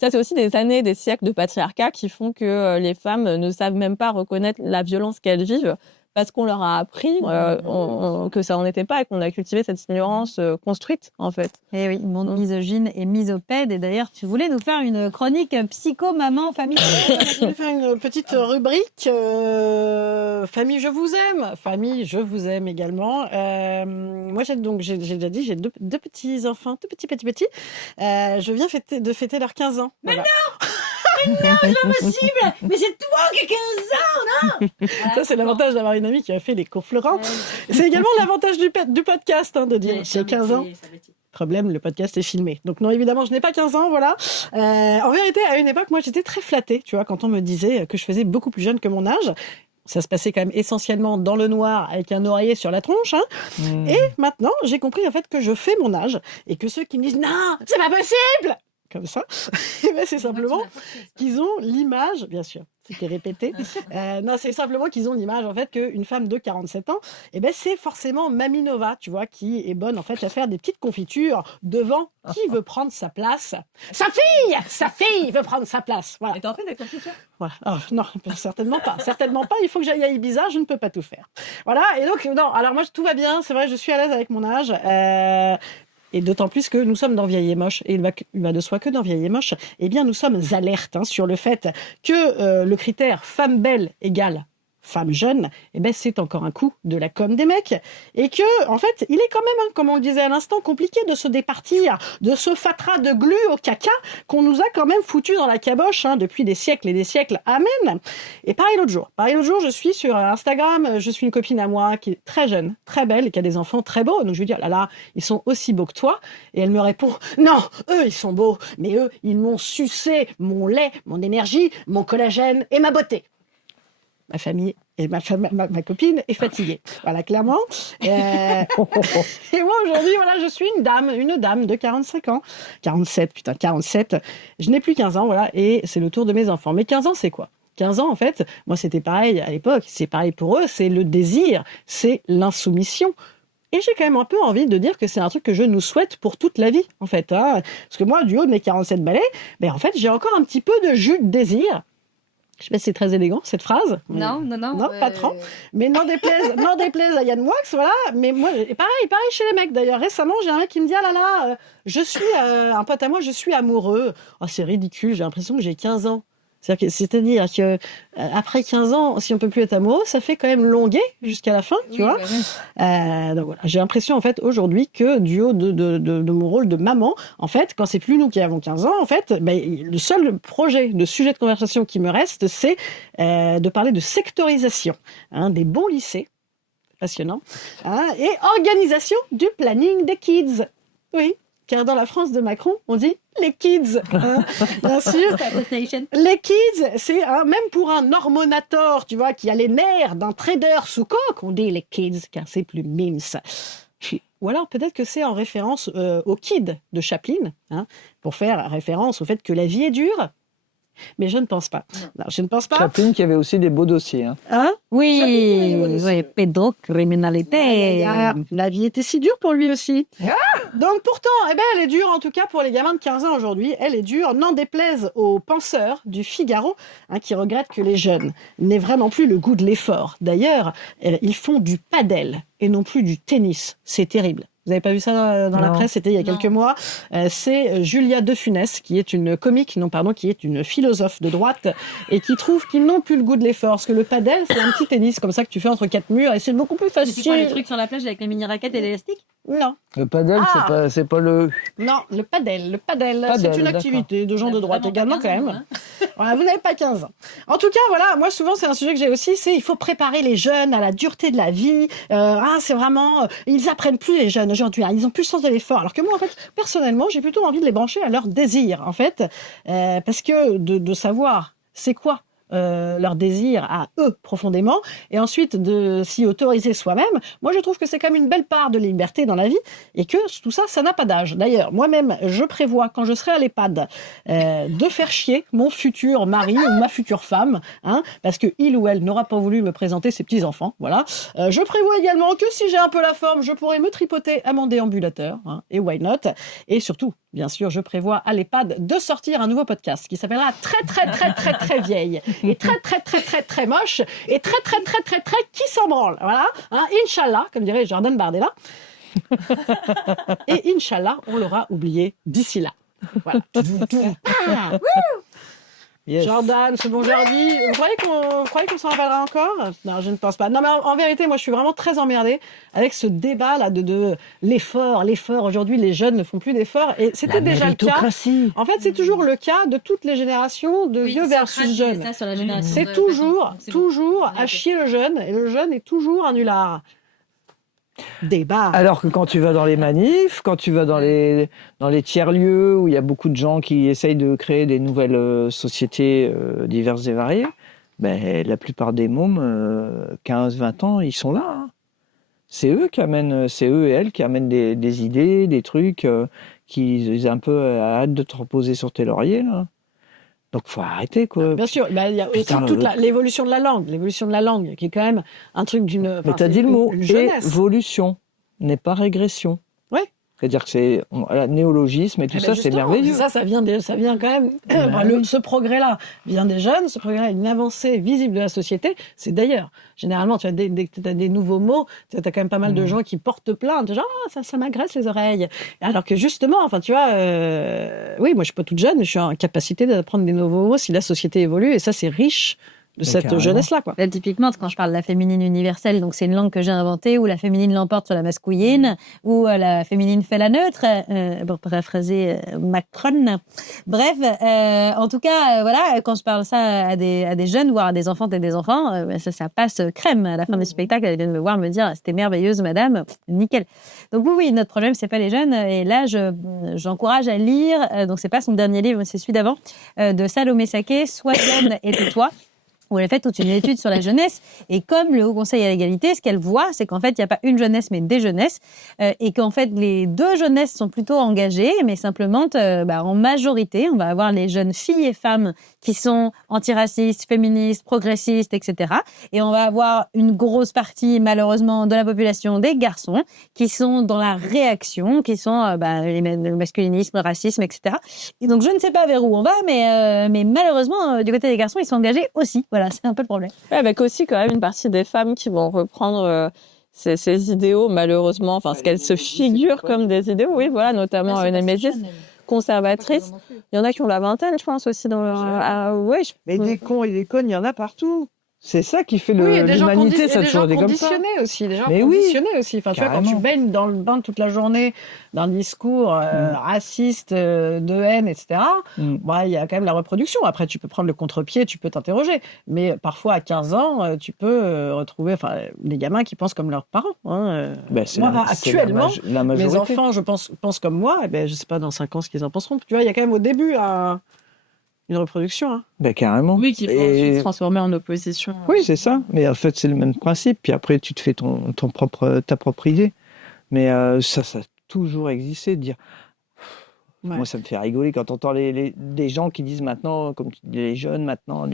ça, c'est aussi des années, des siècles de patriarcat qui font que les femmes ne savent même pas reconnaître la violence qu'elles vivent parce qu'on leur a appris que ça n'en était pas et qu'on a cultivé cette ignorance construite, en fait. Eh oui, monde misogyne et misopède. Et d'ailleurs, tu voulais nous faire une chronique psycho-maman-famille. Je vais faire une petite rubrique famille, je vous aime. Famille, je vous aime également. Moi, j'ai déjà dit, j'ai deux petits enfants, tout petits. Je viens de fêter leurs 15 ans. Mais Voilà. non mais non, c'est pas possible. Mais c'est toi qui as 15 ans, non? Ça, c'est l'avantage d'avoir une amie qui a fait les cours Florent. C'est également l'avantage du podcast, de dire j'ai 15 ans. Problème, le podcast est filmé. Donc non, évidemment, je n'ai pas 15 ans, voilà. En vérité, à une époque, moi, j'étais très flattée, tu vois, quand on me disait que je faisais beaucoup plus jeune que mon âge. Ça se passait quand même essentiellement dans le noir avec un oreiller sur la tronche. Et maintenant, j'ai compris en fait que je fais mon âge et que ceux qui me disent non, c'est pas possible, comme ça, c'est simplement qu'ils ont l'image, bien sûr, c'était répété. Non, c'est simplement qu'ils ont l'image en fait qu'une femme de 47 ans, c'est forcément Mamie Nova, tu vois, qui est bonne en fait à faire des petites confitures devant qui veut prendre sa place. Sa fille veut prendre sa place. Voilà. Et t'en fais des confitures? Voilà. Oh, non, certainement pas. Certainement pas. Il faut que j'aille à Ibiza. Je ne peux pas tout faire. Voilà. Et donc, non. Alors moi, tout va bien. C'est vrai, je suis à l'aise avec mon âge. Et d'autant plus que nous sommes dans Vieille et Moche. Et il va de soi que dans Vieille et Moche, eh bien, nous sommes alertes sur le fait que le critère femme belle égale femme jeune, c'est encore un coup de la com des mecs. Et que, en fait, il est quand même, comme on le disait à l'instant, compliqué de se départir de ce fatras de glu au caca qu'on nous a quand même foutu dans la caboche depuis des siècles et des siècles. Amen. Et pareil l'autre jour, je suis sur Instagram, je suis une copine à moi qui est très jeune, très belle et qui a des enfants très beaux. Donc je lui dis, oh là là, ils sont aussi beaux que toi. Et elle me répond, non, eux, ils sont beaux, mais eux, ils m'ont sucé mon lait, mon énergie, mon collagène et ma beauté. Ma famille et ma copine est fatiguée. Voilà, clairement. Et moi, aujourd'hui, voilà, je suis une dame de 45 ans. 47. Je n'ai plus 15 ans, voilà, et c'est le tour de mes enfants. Mais 15 ans, c'est quoi? 15 ans, en fait, moi, c'était pareil à l'époque. C'est pareil pour eux. C'est le désir, c'est l'insoumission. Et j'ai quand même un peu envie de dire que c'est un truc que je nous souhaite pour toute la vie, en fait. Parce que moi, du haut de mes 47 balais, en fait, j'ai encore un petit peu de jus de désir. Je sais pas si c'est très élégant, cette phrase. Non, pas trop. Mais n'en déplaise à Yann Moix, voilà. Mais moi, pareil chez les mecs, d'ailleurs. Récemment, j'ai un mec qui me dit, ah là là, un pote à moi, je suis amoureux. Oh, c'est ridicule, j'ai l'impression que j'ai 15 ans. C'est-à-dire que après 15 ans, si on peut plus être amoureux, ça fait quand même longuer jusqu'à la fin, tu vois. Donc voilà, j'ai l'impression en fait aujourd'hui que du haut de mon rôle de maman, en fait, quand c'est plus nous qui avons 15 ans, en fait, le seul sujet de conversation qui me reste, c'est de parler de sectorisation des bons lycées, passionnant, et organisation du planning des kids. Oui. Car dans la France de Macron, on dit les kids, bien sûr. Les kids, c'est même pour un hormonator, tu vois, qui a les nerfs d'un trader sous coque, on dit les kids, car c'est plus mimes. Ou alors peut-être que c'est en référence au Kid de Chaplin, pour faire référence au fait que la vie est dure Mais je ne pense pas. Non, je ne pense pas. Chaplin qui avait aussi des beaux dossiers. Hein. Hein Oui, oui, pédocriminalité. La vie était si dure pour lui aussi. Donc pourtant, elle est dure en tout cas pour les gamins de 15 ans aujourd'hui. Elle est dure, n'en déplaise aux penseurs du Figaro, qui regrettent que les jeunes n'aient vraiment plus le goût de l'effort. D'ailleurs, ils font du padel et non plus du tennis. C'est terrible. Vous n'avez pas vu ça dans la presse? C'était il y a quelques mois. C'est Julia De Funès, qui est une comique, qui est une philosophe de droite et qui trouve qu'ils n'ont plus le goût de l'effort. Parce que le padel, c'est un petit tennis comme ça que tu fais entre quatre murs et c'est beaucoup plus facile. C'est quoi les trucs sur la plage avec les mini-raquettes et l'élastique? Non. Le padel, c'est pas le... Non, le padel, c'est une activité de gens de droite également quand même. Voilà, vous n'avez pas 15 ans. En tout cas, voilà, moi souvent c'est un sujet que j'ai aussi, c'est il faut préparer les jeunes à la dureté de la vie. C'est vraiment, ils apprennent plus les jeunes aujourd'hui, ils ont plus le sens de l'effort. Alors que moi, en fait, personnellement, j'ai plutôt envie de les brancher à leur désir, en fait, parce que de savoir c'est quoi leur désir à eux profondément, et ensuite de s'y autoriser soi-même. Moi, je trouve que c'est quand même une belle part de liberté dans la vie, et que tout ça, ça n'a pas d'âge. D'ailleurs, moi-même, je prévois, quand je serai à l'EHPAD, de faire chier mon futur mari ou ma future femme, parce que il ou elle n'aura pas voulu me présenter ses petits-enfants, voilà. Je prévois également que si j'ai un peu la forme, je pourrai me tripoter à mon déambulateur, et why not. Et surtout, bien sûr, je prévois à l'EHPAD de sortir un nouveau podcast qui s'appellera très vieille et très moche et très qui s'en branle. Voilà, Inch'Allah, comme dirait Jordan Bardella. Et Inch'Allah, on l'aura oublié d'ici là. Voilà. Yes. Jordan, c'est bon, Jordi. Vous croyez qu'on s'en rappellera encore? Non, je ne pense pas. Non, mais en vérité, moi, je suis vraiment très emmerdée avec ce débat-là de l'effort. Aujourd'hui, les jeunes ne font plus d'efforts. Et c'était déjà le cas. En fait, c'est toujours le cas de toutes les générations de vieux versus jeunes. C'est toujours à chier le jeune. Et le jeune est toujours un nulard. Débat. Alors que quand tu vas dans les manifs, quand tu vas dans les tiers-lieux où il y a beaucoup de gens qui essayent de créer des nouvelles sociétés diverses et variées, la plupart des mômes, 15-20 ans, ils sont là. Hein. C'est eux et elles qui amènent des idées, des trucs qui ont un peu hâte de te reposer sur tes lauriers. Là. Donc, faut arrêter, quoi. Bien sûr, il y a aussi toute l'évolution de la langue, qui est quand même un truc d'une... Mais t'as dit le mot, évolution, n'est pas régression. Oui. C'est-à-dire que c'est néologisme et tout ça, c'est merveilleux. Ça vient quand même... ce progrès-là vient des jeunes, ce progrès-là, une avancée visible de la société. C'est d'ailleurs, généralement, tu as des nouveaux mots, tu as quand même pas mal de gens qui portent plainte, genre, ça m'agresse les oreilles. Alors que justement, tu vois, oui, moi je suis pas toute jeune, mais je suis en capacité d'apprendre des nouveaux mots si la société évolue, et ça c'est riche de cette jeunesse-là, quoi. Là, typiquement, quand je parle de la féminine universelle, donc c'est une langue que j'ai inventée où la féminine l'emporte sur la masculine, où la féminine fait la neutre, pour paraphraser Macron. Bref, en tout cas, voilà, quand je parle ça à des jeunes, voire à des enfants et des enfants, ça passe crème. À la fin du spectacle, elles viennent me voir me dire « C'était merveilleuse, madame. » Nickel. Donc oui, notre problème, c'est pas les jeunes. Et là, j'encourage à lire, donc c'est pas son dernier livre, c'est celui d'avant, de Salomé Saké, « Sois jeune et tais-toi ». Où elle a fait toute une étude sur la jeunesse. Et comme le Haut Conseil à l'égalité, ce qu'elle voit, c'est qu'en fait, il n'y a pas une jeunesse, mais des jeunesses. Et qu'en fait, les deux jeunesses sont plutôt engagées, mais simplement, en majorité, on va avoir les jeunes filles et femmes qui sont antiracistes, féministes, progressistes, etc. Et on va avoir une grosse partie, malheureusement, de la population des garçons qui sont dans la réaction, qui sont le masculinisme, le racisme, etc. Et donc, je ne sais pas vers où on va, mais malheureusement, du côté des garçons, ils sont engagés aussi. Voilà, c'est un peu le problème. Ouais, avec aussi quand même une partie des femmes qui vont reprendre ces idéaux, malheureusement, ce qu'elles se figurent comme des idéaux. Oui, voilà, notamment une Némésis conservatrice. Il y en a qui ont la vingtaine, je pense, aussi dans leur... Mais des cons et des connes, il y en a partout. C'est ça qui fait l'humanité, ça a toujours été comme ça. Des gens conditionnés aussi. Enfin, tu vois, quand tu baignes dans le bain toute la journée d'un discours raciste, de haine, etc., il y a quand même la reproduction. Après, tu peux prendre le contre-pied, tu peux t'interroger. Mais parfois, à 15 ans, tu peux retrouver les gamins qui pensent comme leurs parents. Hein. Moi, actuellement, mes enfants, je pense comme moi. Je sais pas dans 5 ans ce qu'ils en penseront. Tu vois, il y a quand même au début une reproduction. Hein. Carrément. Oui, qui vont ensuite se transformer en opposition. Oui, c'est ça. Mais en fait, c'est le même principe. Puis après, tu te fais ta propre idée. Mais ça a toujours existé de dire Ouais. Moi, ça me fait rigoler quand on entend des gens qui disent maintenant, comme tu dis, les jeunes maintenant,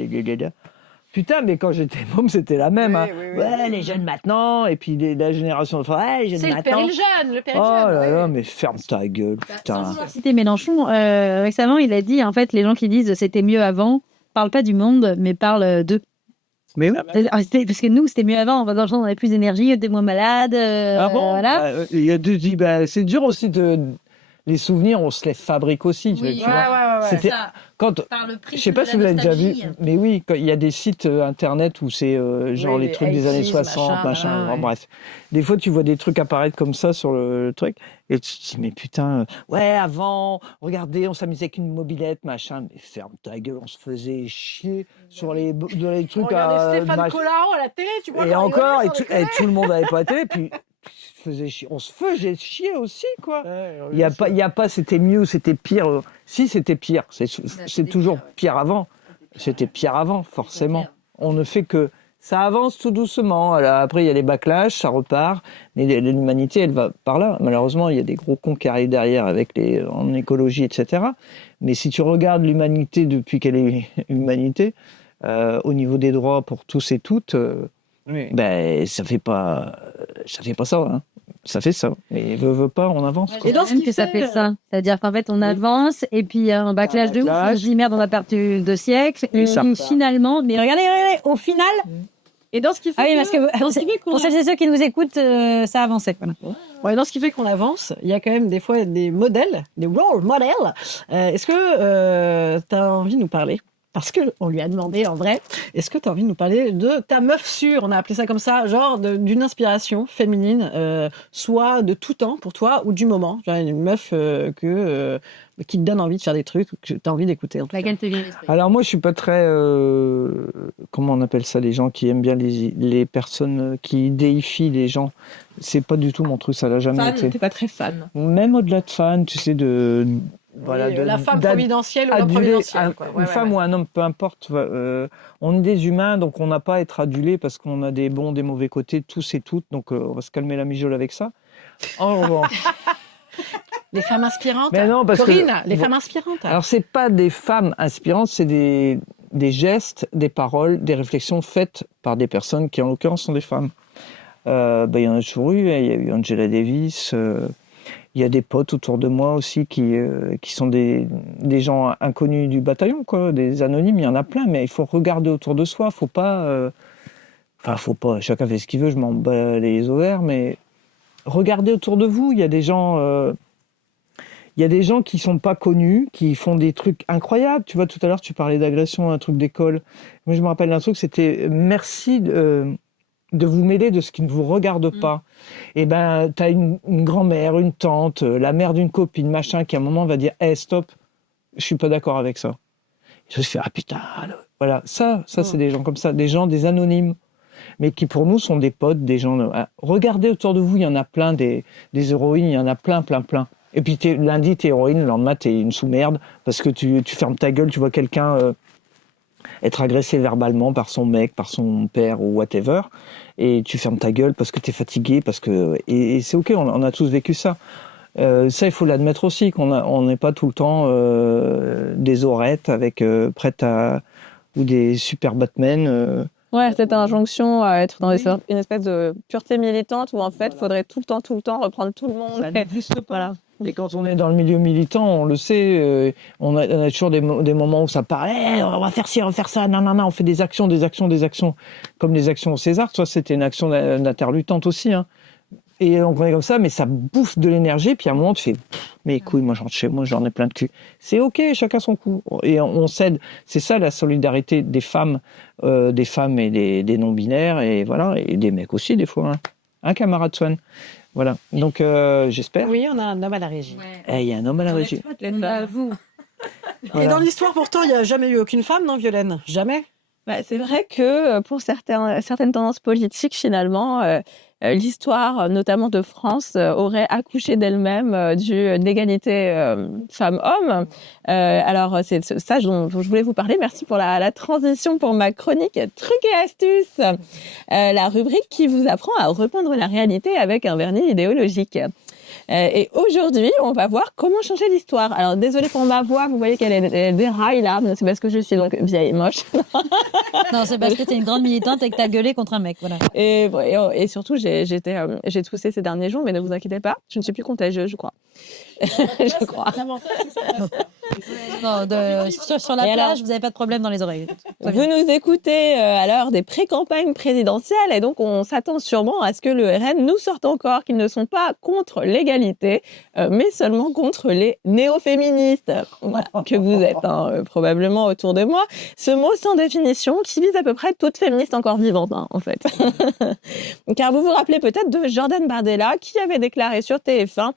putain, mais quand j'étais môme, c'était la même. Oui, hein. oui, oui. Ouais, les jeunes maintenant, et puis la génération de ouais, les jeunes C'est le maintenant. péril jeune, le péril Oh jeune. là ouais, là, ouais. mais ferme ta gueule, putain. Sans vouloir citer Mélenchon, récemment, il a dit, en fait, les gens qui disent c'était mieux avant, parlent pas du monde, mais parlent d'eux. Mais oui. Parce que nous, c'était mieux avant, dans le sens, on avait plus d'énergie, on était moins malade. Ah bon Voilà. Il y a c'est dur aussi de les souvenirs, on se les fabrique aussi. tu Ouais, vois. ouais. C'était quand Par le prix je sais pas si vous l'avez déjà vu, mais oui, quand il y a des sites internet où c'est genre Oui, les les trucs des années 80s, 60, machin, enfin, ouais. bref. Des fois, tu vois des trucs apparaître comme ça sur le truc, et tu te dis, mais putain, ouais, avant, regardez, on s'amusait avec une mobilette, machin, mais ferme ta gueule, on se faisait chier sur les trucs Regardez Stéphane machin. Collaro à la télé, tu vois. Et quand il encore, rigolait, et sans tout, déconner. et tout le monde n'avait pas la télé, puis on se faisait chier aussi, quoi. Il y a pas, c'était mieux, c'était pire. Si, c'était pire. C'est toujours pire avant. C'était pire avant, forcément. On ne fait que ça avance tout doucement. Alors, après, il y a les backlash, ça repart. Mais l'humanité, elle va par là. Malheureusement, il y a des gros cons qui arrivent derrière en écologie, etc. Mais si tu regardes l'humanité depuis qu'elle est humanité, au niveau des droits pour tous et toutes, ben ça fait pas ça. Hein. Ça fait ça. Mais veut pas, on avance. quoi. Et dans ce qui que ça fait, fait ça. C'est-à-dire qu'en fait, on avance et puis il y a un backlash de ouf. On se dit merde, on a perdu 2 siècles. Et ça repart. finalement, mais regardez, au final. Et dans ce qui fait Ah oui, que- parce que dans ce qui fait qu'on pour celles et ceux qui nous écoutent, ça avançait. Voilà. Ouais, dans ce qui fait qu'on avance, il y a quand même des fois des modèles, des role models. Est-ce que tu as envie de nous parler? Parce que on lui a demandé en vrai, est-ce que tu as envie de nous parler de ta meuf sûre, on a appelé ça comme ça, genre d'une inspiration féminine, soit de tout temps pour toi ou du moment, genre une meuf qui te donne envie de faire des trucs, que tu as envie d'écouter. En tout cas. Laquelle te vient à l'esprit? Alors moi, je suis pas très... comment on appelle ça, les gens qui aiment bien les personnes qui déifient les gens. C'est pas du tout mon truc, ça l'a jamais Fan, été. t'es pas très fan. Même au-delà de fan, tu sais, Oui, la femme providentielle ou l'homme aduler providentiel. Quoi. une femme ou un homme, peu importe. On est des humains, donc on n'a pas à être adulé parce qu'on a des bons, des mauvais côtés, tous et toutes. Donc on va se calmer la mijole avec ça. En revanche, Les femmes inspirantes. mais non, parce Corinne, que les femmes inspirantes. alors c'est pas des femmes inspirantes, c'est des gestes, des paroles, des réflexions faites par des personnes qui en l'occurrence sont des femmes. Il y en a toujours eu. Il y a eu Angela Davis. Il y a des potes autour de moi aussi qui sont des gens inconnus du bataillon, quoi, des anonymes. Il y en a plein, mais il faut regarder autour de soi. Faut pas. Faut pas. Chacun fait ce qu'il veut. Je m'en bats les ovaires, mais regardez autour de vous. Il y a des gens. Il y a des gens qui sont pas connus, qui font des trucs incroyables. Tu vois, tout à l'heure, tu parlais d'agression, un truc d'école. Moi, je me rappelle d'un truc, c'était merci de vous mêler de ce qui ne vous regarde pas. Et ben, t'as une grand-mère, une tante, la mère d'une copine, machin, qui à un moment va dire, hey, stop, je suis pas d'accord avec ça. Et je fais, ah putain, voilà, ça c'est des gens comme ça, des gens, des anonymes, mais qui pour nous sont des potes, des gens. Regardez autour de vous, il y en a plein, des héroïnes, il y en a plein. Et puis lundi, t'es héroïne, le lendemain, t'es une sous-merde, parce que tu fermes ta gueule, tu vois quelqu'un être agressé verbalement par son mec, par son père ou whatever, et tu fermes ta gueule parce que t'es fatigué, et c'est ok, on a tous vécu ça. Ça, il faut l'admettre aussi, on n'est pas tout le temps des orettes avec prêtes à ou des super Batman. Ouais, cette injonction à être dans une espèce de pureté militante où en fait, il faudrait tout le temps reprendre tout le monde. Ça n'existe pas. Voilà. Et quand on est dans le milieu militant, on le sait, on a toujours des moments où ça parle, on va faire ci, on va faire ça, non, on fait des actions, comme les actions au César. Toi, c'était une action d'interluttante aussi, hein. Et donc on est comme ça, mais ça bouffe de l'énergie, puis à un moment tu fais, mais couilles, moi je rentre chez moi, j'en ai plein de cul. C'est ok, chacun son coup. Et on cède. C'est ça la solidarité des femmes et des non-binaires, et voilà, et des mecs aussi des fois. Hein. Un camarade Swan. Voilà. Donc j'espère. Oui, on a un homme à la régie. Il y a un homme à la régie. Vous. Et dans l'histoire, pourtant, il n'y a jamais eu aucune femme, non, Violaine? Jamais. Bah, c'est vrai que pour certaines tendances politiques, finalement, l'histoire, notamment de France, aurait accouché d'elle-même d'une égalité femmes-hommes. Alors, c'est ça dont je voulais vous parler. Merci pour la transition pour ma chronique Trucs et astuces. La rubrique qui vous apprend à repeindre la réalité avec un vernis idéologique. Et aujourd'hui, on va voir comment changer l'histoire. Alors, désolée pour ma voix, vous voyez elle déraille là, c'est parce que je suis donc vieille et moche. Non, c'est parce que tu es une grande militante et que tu as gueulé contre un mec. Voilà. Et surtout, j'ai toussé ces derniers jours, mais ne vous inquiétez pas, je ne suis plus contagieuse, je crois. Je crois. L'avantage, c'est que ça passe pas. Non, sur la Et plage, alors, vous n'avez pas de problème dans les oreilles. Vous nous écoutez à l'heure des pré-campagnes présidentielles et donc on s'attend sûrement à ce que le RN nous sorte encore qu'ils ne sont pas contre l'égalité, mais seulement contre les néo-féministes, voilà, que vous êtes probablement autour de moi. Ce mot sans définition qui vise à peu près toute féministe encore vivante, en fait. Car vous vous rappelez peut-être de Jordan Bardella qui avait déclaré sur TF1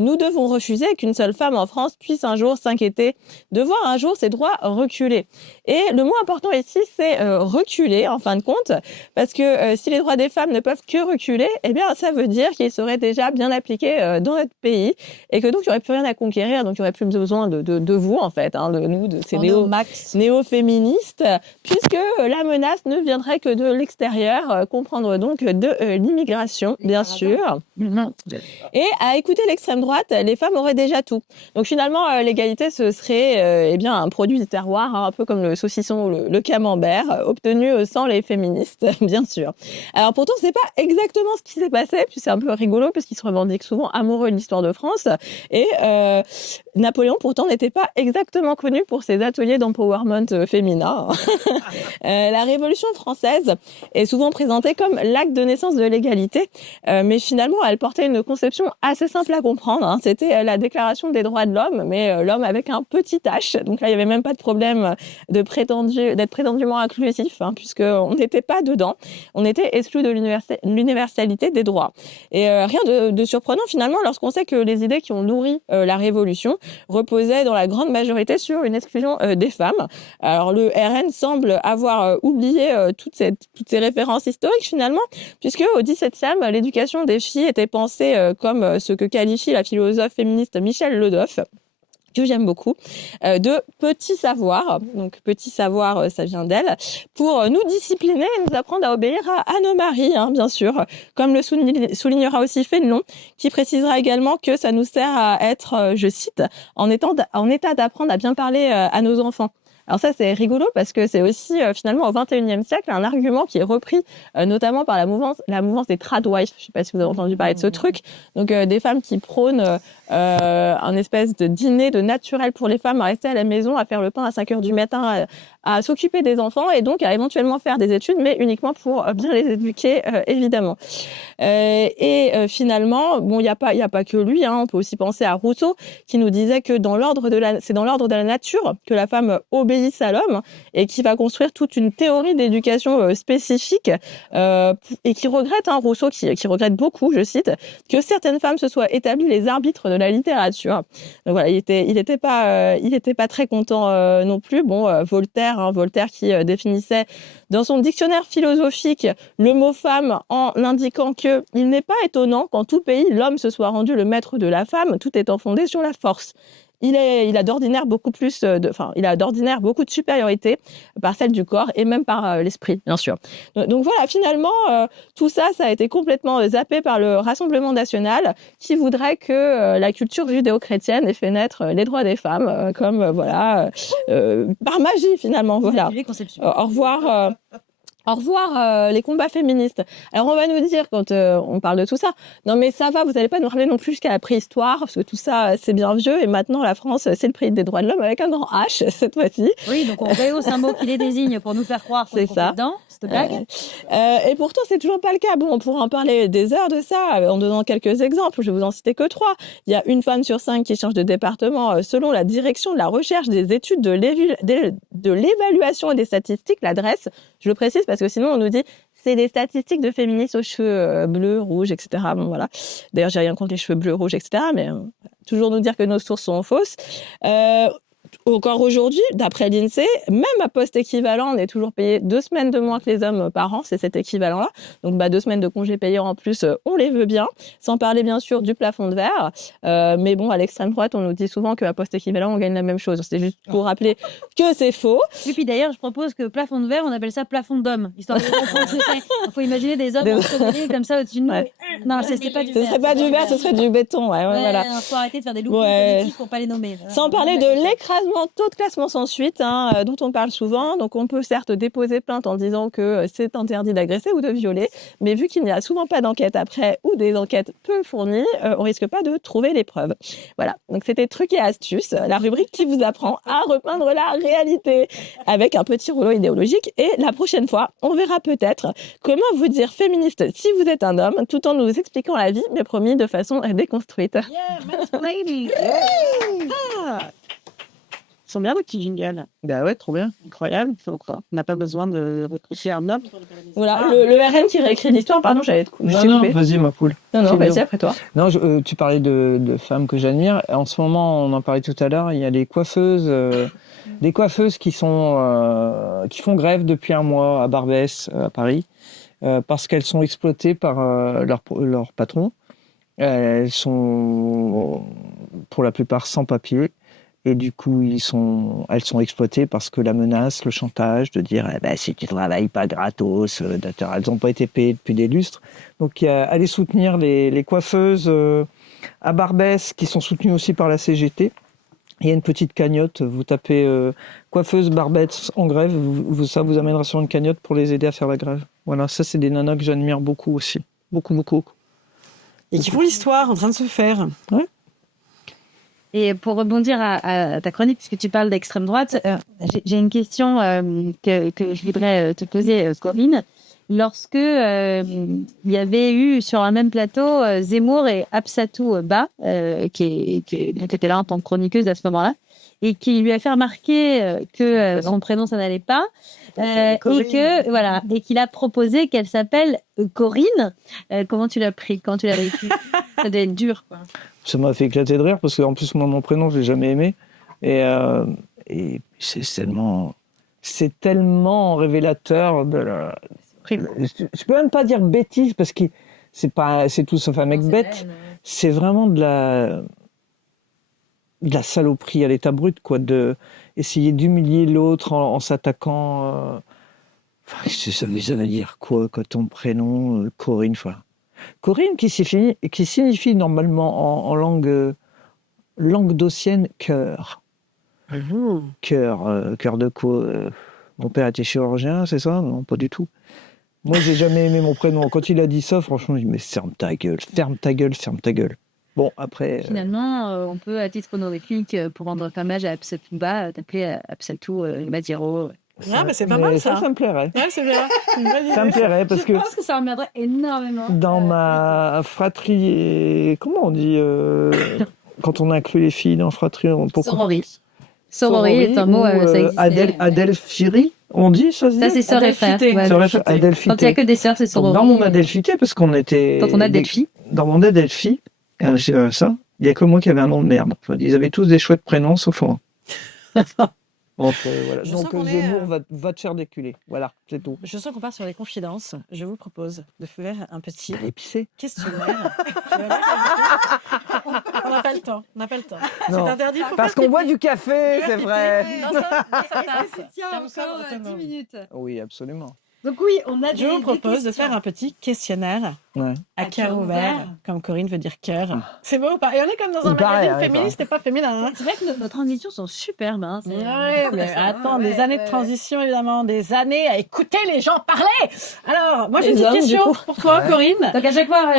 nous devons refuser qu'une seule femme en France puisse un jour s'inquiéter de voir un jour ses droits reculer. Et le mot important ici, c'est reculer, en fin de compte, parce que si les droits des femmes ne peuvent que reculer, eh bien, ça veut dire qu'ils seraient déjà bien appliqués dans notre pays et que donc, il n'y aurait plus rien à conquérir, donc il n'y aurait plus besoin de vous, en fait, de nous, de ces néo-féministes, puisque la menace ne viendrait que de l'extérieur, comprendre donc de l'immigration, bien sûr. Et à écouter l'extrême droite, les femmes auraient déjà tout. Donc finalement, l'égalité, ce serait eh bien un produit du terroir, un peu comme le saucisson ou le camembert, obtenu sans les féministes, bien sûr. Alors pourtant, c'est pas exactement ce qui s'est passé, puis c'est un peu rigolo parce qu'ils se revendiquent souvent amoureux de l'histoire de France. Et Napoléon, pourtant, n'était pas exactement connu pour ses ateliers d'empowerment féminin. La Révolution française est souvent présentée comme l'acte de naissance de l'égalité, mais finalement, elle portait une conception assez simple à comprendre. C'était la Déclaration des droits de l'homme, mais l'homme avec un petit H. Donc là, il n'y avait même pas de problème d'être prétendument inclusif, puisqu'on n'était pas dedans. On était exclu de l'universalité des droits. Et rien de surprenant, finalement, lorsqu'on sait que les idées qui ont nourri la Révolution reposaient dans la grande majorité sur une exclusion des femmes. Alors le RN semble avoir oublié toutes ces références historiques, finalement, puisque au XVIIe, l'éducation des filles était pensée comme ce que qualifie la philosophe féministe Michèle Ledoff, que j'aime beaucoup, de petits savoirs. Donc, petit savoir, ça vient d'elle, pour nous discipliner et nous apprendre à obéir à nos maris, bien sûr, comme le soulignera aussi Fénelon, qui précisera également que ça nous sert à être, je cite, en état d'apprendre à bien parler à nos enfants. Alors ça, c'est rigolo parce que c'est aussi, finalement, au XXIe siècle, un argument qui est repris notamment par la mouvance des tradwives. Je sais pas si vous avez entendu parler de ce truc. Donc, des femmes qui prônent un espèce de dîner de naturel pour les femmes à rester à la maison, à faire le pain à 5 heures du matin, à s'occuper des enfants et donc à éventuellement faire des études, mais uniquement pour bien les éduquer, évidemment. Finalement, bon, il y a pas que lui, on peut aussi penser à Rousseau qui nous disait que c'est dans l'ordre de la nature que la femme obéisse à l'homme et qui va construire toute une théorie d'éducation spécifique et qui regrette, Rousseau qui regrette beaucoup, je cite, que certaines femmes se soient établies les arbitres de la littérature. Donc voilà, il était pas très content non plus. Bon, Voltaire qui définissait dans son dictionnaire philosophique le mot femme en indiquant que il n'est pas étonnant qu'en tout pays l'homme se soit rendu le maître de la femme, tout étant fondé sur la force. Il a d'ordinaire beaucoup de supériorité par celle du corps et même par l'esprit, bien sûr. Donc voilà, finalement, tout ça a été complètement zappé par le Rassemblement national qui voudrait que la culture judéo-chrétienne ait fait naître les droits des femmes, par magie, finalement. Voilà. Au revoir les combats féministes. Alors on va nous dire quand on parle de tout ça, non mais ça va, vous n'allez pas nous ramener non plus jusqu'à la préhistoire parce que tout ça c'est bien vieux et maintenant la France c'est le pays des droits de l'homme avec un grand H cette fois-ci. Oui, donc on rehausse un mot qui les désigne pour nous faire croire qu'on est dedans. C'est blague. Et pourtant c'est toujours pas le cas. Bon, on pourra en parler des heures de ça en donnant quelques exemples. Je vais vous en citer que 3. Il y a une femme sur 5 qui change de département selon la direction de la recherche des études de l'évaluation et des statistiques, l'adresse. Je le précise parce que sinon on nous dit c'est des statistiques de féministes aux cheveux bleus, rouges, etc. Bon voilà. D'ailleurs j'ai rien contre les cheveux bleus, rouges, etc. Mais toujours nous dire que nos sources sont fausses. encore aujourd'hui, d'après l'INSEE, même à poste équivalent, on est toujours payé 2 semaines de moins que les hommes par an, c'est cet équivalent-là. Donc 2 semaines de congés payés en plus, on les veut bien, sans parler bien sûr du plafond de verre. Mais bon, à l'extrême droite, on nous dit souvent qu'à poste équivalent, on gagne la même chose. C'est juste pour rappeler que c'est faux. Et puis d'ailleurs, je propose que plafond de verre, on appelle ça plafond d'homme, histoire de comprendre ce que c'est. Il faut imaginer des hommes comme ça au-dessus de nous. Ouais. Non, c'est pas du Ce verre. serait pas du verre, ce serait du béton. Ouais, voilà. Il faut arrêter de faire des loopings Ouais. cognitifs pour pas les nommer. Sans parler de l'écrasement, taux de classement sans suite, dont on parle souvent. Donc, on peut certes déposer plainte en disant que c'est interdit d'agresser ou de violer, mais vu qu'il n'y a souvent pas d'enquête après ou des enquêtes peu fournies, on risque pas de trouver les preuves. Voilà. Donc, c'était Trucs et astuces, la rubrique qui vous apprend à repeindre la réalité avec un petit rouleau idéologique. Et la prochaine fois, on verra peut-être comment vous dire féministe si vous êtes un homme, tout en nous expliquant la vie, mais promis de façon déconstruite. Mansplaining. Ils sont bien, nos petits jingles. Bah ouais, trop bien. Incroyable. Donc, on n'a pas besoin de recruter un homme. Voilà, le RM qui réécrit l'histoire, pardon, j'allais te couper. Non, vas-y, ma poule. Non, vas-y, après toi. Non, tu parlais de femmes que j'admire. En ce moment, on en parlait tout à l'heure, il y a les coiffeuses, des coiffeuses qui font grève depuis un mois à Barbès, à Paris, parce qu'elles sont exploitées par leur patron. Elles sont pour la plupart sans papier. Et du coup, elles sont exploitées parce que la menace, le chantage de dire si tu travailles pas gratos, elles n'ont pas été payées depuis des lustres. Donc, allez soutenir les coiffeuses à Barbès qui sont soutenues aussi par la CGT. Il y a une petite cagnotte, vous tapez coiffeuse Barbès en grève, ça vous amènera sur une cagnotte pour les aider à faire la grève. Voilà, ça c'est des nanas que j'admire beaucoup aussi. Beaucoup, beaucoup. Et qui font l'histoire en train de se faire. Ouais. Et pour rebondir à ta chronique, puisque tu parles d'extrême droite, j'ai une question que je voudrais te poser, Corinne. Lorsque il y avait eu sur un même plateau Zemmour et Absatou Ba, qui était là en tant que chroniqueuse à ce moment-là, et qui lui a fait remarquer que son prénom ça n'allait pas, et qu'il a proposé qu'elle s'appelle Corinne. Comment tu l'as pris quand tu l'as vécu? Ça devait être dur, quoi. Ça m'a fait éclater de rire parce qu'en plus, moi, mon prénom, je l'ai jamais aimé. Et c'est tellement révélateur de la... Je peux même pas dire bêtise parce que c'est tout sauf un mec bête. C'est vraiment de la saloperie à l'état brut, quoi, de essayer d'humilier l'autre en s'attaquant. Ça veut dire quoi, ton prénom, Corinne, enfin. Corinne qui signifie normalement en langue languedocienne cœur. Cœur de quoi? Mon père était chirurgien, c'est ça? Non, pas du tout. Moi, j'ai jamais aimé mon prénom. Quand il a dit ça, franchement, je me dis, mais ferme ta gueule, ferme ta gueule, ferme ta gueule. Bon, après... Finalement, on peut, à titre honorifique, pour rendre hommage à Absatou Ba, t'appeler Absatou Badiro. Ah, c'est pas mal, ça. Ça me plairait. Ouais, c'est bien. Ça me plairait parce que... Je pense que ça reviendrait énormément. Dans ma fratrie, et comment on dit quand on inclut les filles dans fratrie, Sorori. Sorori est un mot, ça existait. Adelphiri, on dit ça se dit. Ça, c'est sœur et frère. Ouais, Adelphité. quand il n'y a que des sœurs, c'est sorori. Dans mon Adelphité, parce qu'on était... Quand on a Delphi. Dans mon Adelphi, ça, il n'y a que moi qui avait un nom de merde. Enfin, ils avaient tous des chouettes prénoms, sauf moi. Donc, voilà. Donc Zemmour va te faire déculer. Voilà, c'est tout. Je sens qu'on part sur les confidences. Je vous propose de faire un petit Épicé. questionnaire. On n'a pas le temps. C'est Non. interdit. Parce qu'on boit du café, c'est vrai. Tiens, encore 10 minutes. Oui, absolument. Donc oui, on a Je vous propose de faire un petit questionnaire Ouais. à cœur ouvert, comme Corinne veut dire cœur. Ah. C'est beau ou pas? Et on est comme dans un Il paraît, magazine hein, féministe et pas féminin. Hein. C'est vrai que nos transitions sont superbes. Hein. Ouais, mais attends, des années de transition, évidemment, des années à écouter les gens parler. Alors, moi, j'ai une Les petite hommes, question du coup. pour toi, Corinne. Donc à chaque fois,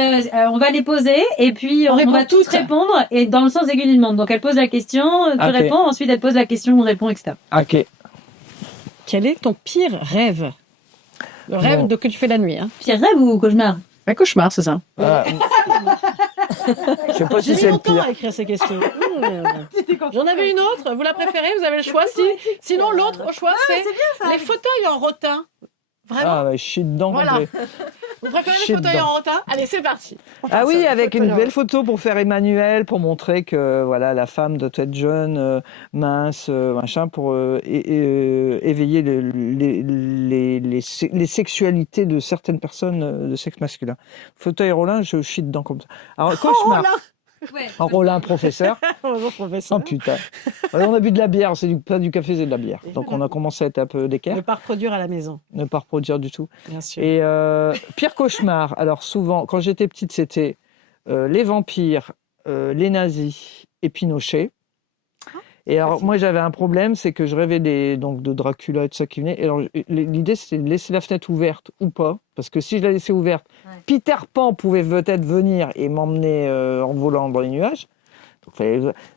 on va les poser et puis on répond va tous toutes. répondre et dans le sens aigu du demande. Donc elle pose la question, tu Ok. réponds, ensuite elle pose la question, on répond, etc. Ok. Quel est ton pire rêve? Le rêve Bon. que tu fais la nuit. Hein. Pire rêve ou cauchemar? Un cauchemar, c'est ça. Je sais pas J'ai si mis c'est le longtemps pire. à écrire ces questions. J'en avais une autre. Vous la préférez? Vous avez le choix. Sinon, l'autre au choix, c'est les fauteuils en rotin. Vraiment. Ah, ouais, je suis dedans Voilà. complet. Vous préférez je suis les fauteuils dedans. en rotin? Allez, c'est parti. On part Ah oui, sur les avec fauteuils une en belle photo pour faire Emmanuel, pour montrer que voilà, la femme doit être jeune, mince, machin, pour éveiller les sexualités de certaines personnes de sexe masculin. Fauteuil Rollin, je chie dedans comme ça. Alors, cauchemar. Ouais. En Rollin, professeur. Bonjour, professeur. Oh putain. Ouais, on a bu de la bière, pas du café, c'est de la bière. Donc on a commencé à être un peu d'équerre, Ne pas reproduire à la maison, ne pas reproduire du tout. bien sûr. Et pire cauchemar, alors souvent, quand j'étais petite, c'était les vampires, les nazis et Pinochet. Et alors, moi, j'avais un problème, c'est que je rêvais donc, de Dracula et tout ça qui venait. Et alors, l'idée, c'était de laisser la fenêtre ouverte ou pas. Parce que si je la laissais ouverte, Peter Pan pouvait peut-être venir et m'emmener en volant dans les nuages. Donc,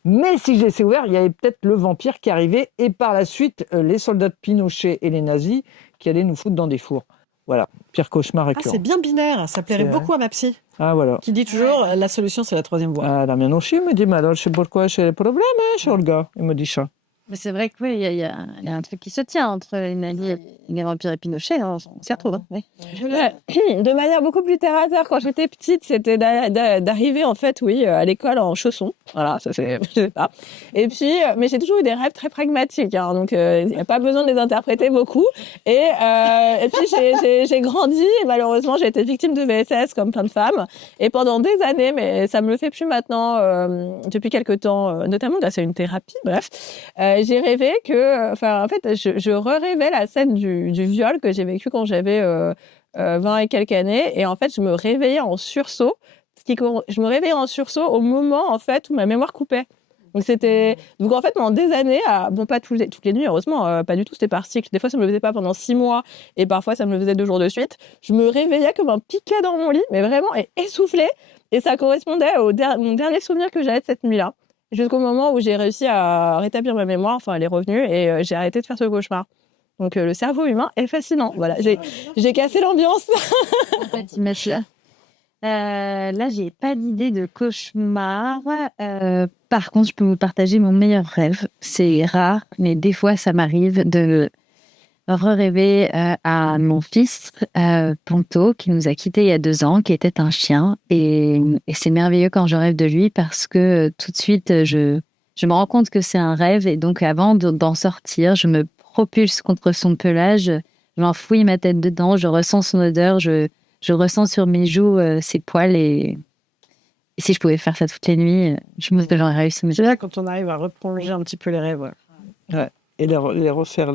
mais si je laissais ouvert, il y avait peut-être le vampire qui arrivait. Et par la suite, les soldats de Pinochet et les nazis qui allaient nous foutre dans des fours. Voilà, pire cauchemar Ah, récurrent. c'est bien binaire. Ça plairait C'est- beaucoup à ma psy, Ah, voilà. qui dit toujours la solution, c'est la troisième voie. Ah, la mienne aussi me dit, mais alors, je sais pourquoi j'ai des problèmes, hein, Olga. Il me dit ça. Mais c'est vrai que oui, il y a un truc qui se tient entre les nazis et les vampires et Pinochet. Hein, on s'y retrouve. Hein, oui. Ouais. De manière beaucoup plus terre à terre, quand j'étais petite, c'était d'arriver en fait, oui, à l'école en chaussons. Voilà, ça c'est, je sais pas. Et puis, mais j'ai toujours eu des rêves très pragmatiques, hein, donc il n'y a pas besoin de les interpréter beaucoup. Et puis j'ai grandi et malheureusement j'ai été victime de VSS comme plein de femmes. Et pendant des années, mais ça me le fait plus maintenant, depuis quelques temps, notamment grâce à une thérapie. Bref, j'ai rêvé que, enfin en fait, je re-rêvais la scène du viol que j'ai vécu quand j'avais 20 et quelques années. Et en fait, je me réveillais en sursaut. Je me réveillais en sursaut au moment, en fait, où ma mémoire coupait. Donc en fait, pendant des années, bon, pas toutes les nuits, heureusement, pas du tout, c'était par cycle. Des fois, ça me le faisait pas pendant 6 mois, et parfois, ça me le faisait 2 jours de suite. Je me réveillais comme un piquet dans mon lit, mais vraiment, et essoufflée. Et ça correspondait mon dernier souvenir que j'avais de cette nuit-là. Jusqu'au moment où j'ai réussi à rétablir ma mémoire, enfin, elle est revenue, et j'ai arrêté de faire ce cauchemar. Donc le cerveau humain est fascinant. Voilà, j'ai cassé l'ambiance. Là, j'ai pas d'idée de cauchemar. Par contre, je peux vous partager mon meilleur rêve. C'est rare, mais des fois, ça m'arrive de rêver à mon fils Ponto, qui nous a quittés il y a 2 ans, qui était un chien. Et c'est merveilleux quand je rêve de lui parce que tout de suite, je me rends compte que c'est un rêve. Et donc, avant d'en sortir, je me propulse contre son pelage, je m'enfouis ma tête dedans, je ressens son odeur, je ressens sur mes joues ses poils et si je pouvais faire ça toutes les nuits, je pense que j'aurais réussi. C'est bien quand on arrive à replonger un petit peu les rêves. Ouais. Ouais. Et les refaire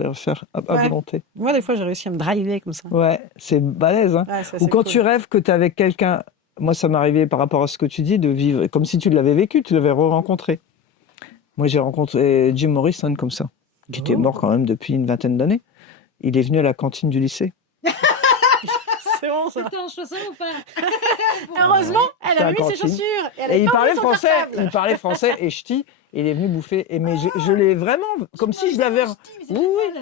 à Ouais. volonté. Moi, des fois, j'ai réussi à me driver comme ça. Ouais, c'est balèze. Hein. Ouais, ça, Ou c'est quand cool. tu rêves que tu es avec quelqu'un, moi ça m'arrivait par rapport à ce que tu dis, de vivre comme si tu l'avais vécu, tu l'avais re-rencontré. Moi j'ai rencontré Jim Morrison comme ça, qui était mort quand même depuis une 20aine d'années. Il est venu à la cantine du lycée. C'est bon, ça. T'es en chaussons ou pas? Heureusement, elle C'était avait à mis ses cantine. chaussures. Et elle Et avait il pas parlait oublié son français, portable. il parlait français et ch'ti, et il est venu bouffer. Mais je l'ai vraiment, comme si je l'avais... Oui, oui.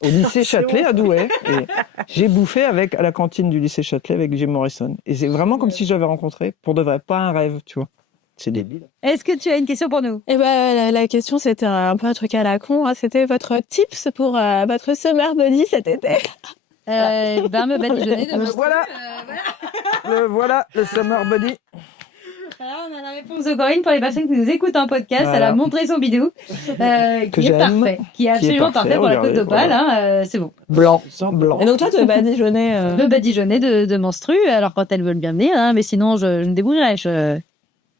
Au lycée Châtelet à Douai. Et j'ai bouffé à la cantine du lycée Châtelet avec Jim Morrison. Et c'est vraiment comme si je l'avais rencontré, pour de vrai, pas un rêve, tu vois. C'est débile. Est-ce que tu as une question pour nous? Et la question, c'était un peu un truc à la con. Hein. C'était votre tips pour votre summer body cet été. Me badigeonner de Voilà. Voilà, le summer body. Alors, on a la réponse de Corinne pour les personnes qui nous écoutent en podcast. Voilà. Elle a montré son bidou, qui est j'aime, parfait, qui est absolument parfait, parfait pour la regardez, côte d'Opale. voilà. Hein, c'est bon. Blanc, blanc. Et donc toi, tu veux badigeonner Le badigeonner de menstru, alors quand elles veulent bien venir, hein, mais sinon je me débrouillerai.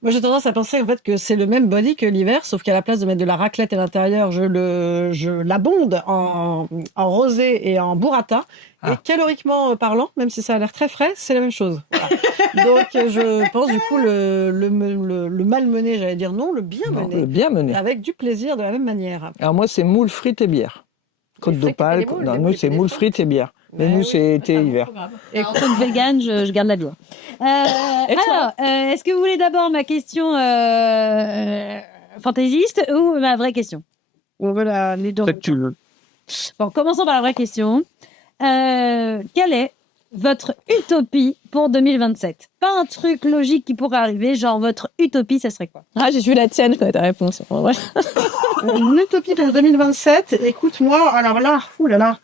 Moi, j'ai tendance à penser en fait que c'est le même body que l'hiver, sauf qu'à la place de mettre de la raclette à l'intérieur, je l'abonde en rosé et en burrata. Ah. Et caloriquement parlant, même si ça a l'air très frais, c'est la même chose. Voilà. Donc, je pense du coup le malmené, j'allais dire non, le bien Non, mené, bien mené. avec du plaisir de la même manière. Alors moi, c'est moules frites et bière. Côte C'est vrai que d'Opale, t'as les moules, non, les nous, moules, c'est les moules frites. frites et bière. Mais nous, c'est été hiver. Et En tant que vegan, je garde la joie. Et toi Est-ce que vous voulez d'abord ma question fantaisiste ou ma vraie question? voilà, les deux. Tu le... Bon, commençons par la vraie question. Quelle est votre utopie pour 2027? Pas un truc logique qui pourrait arriver, genre votre utopie, ça serait quoi? Ah, j'ai vu la tienne, je connais ta réponse. En vrai. Mon utopie pour 2027, écoute-moi, alors là, oulala,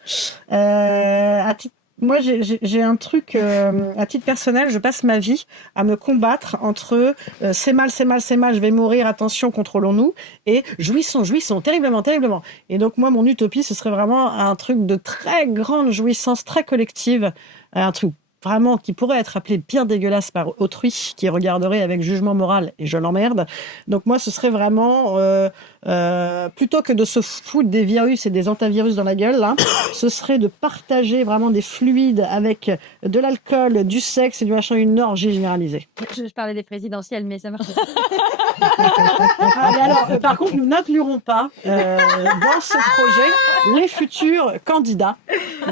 à titre Moi, j'ai un truc, à titre personnel, je passe ma vie à me combattre entre c'est mal, c'est mal, c'est mal, je vais mourir, attention, contrôlons-nous, et jouissons, jouissons, terriblement, terriblement. Et donc, moi, mon utopie, ce serait vraiment un truc de très grande jouissance, très collective, un truc vraiment qui pourrait être appelé bien dégueulasse par autrui, qui regarderait avec jugement moral, et je l'emmerde. Donc, moi, ce serait vraiment, plutôt que de se foutre des virus et des antivirus dans la gueule, là, ce serait de partager vraiment des fluides avec de l'alcool, du sexe et du machin, une orgie généralisée. Je parlais des présidentielles, mais ça marche. Ah, mais alors, par contre, nous n'inclurons pas dans ce projet les futurs candidats,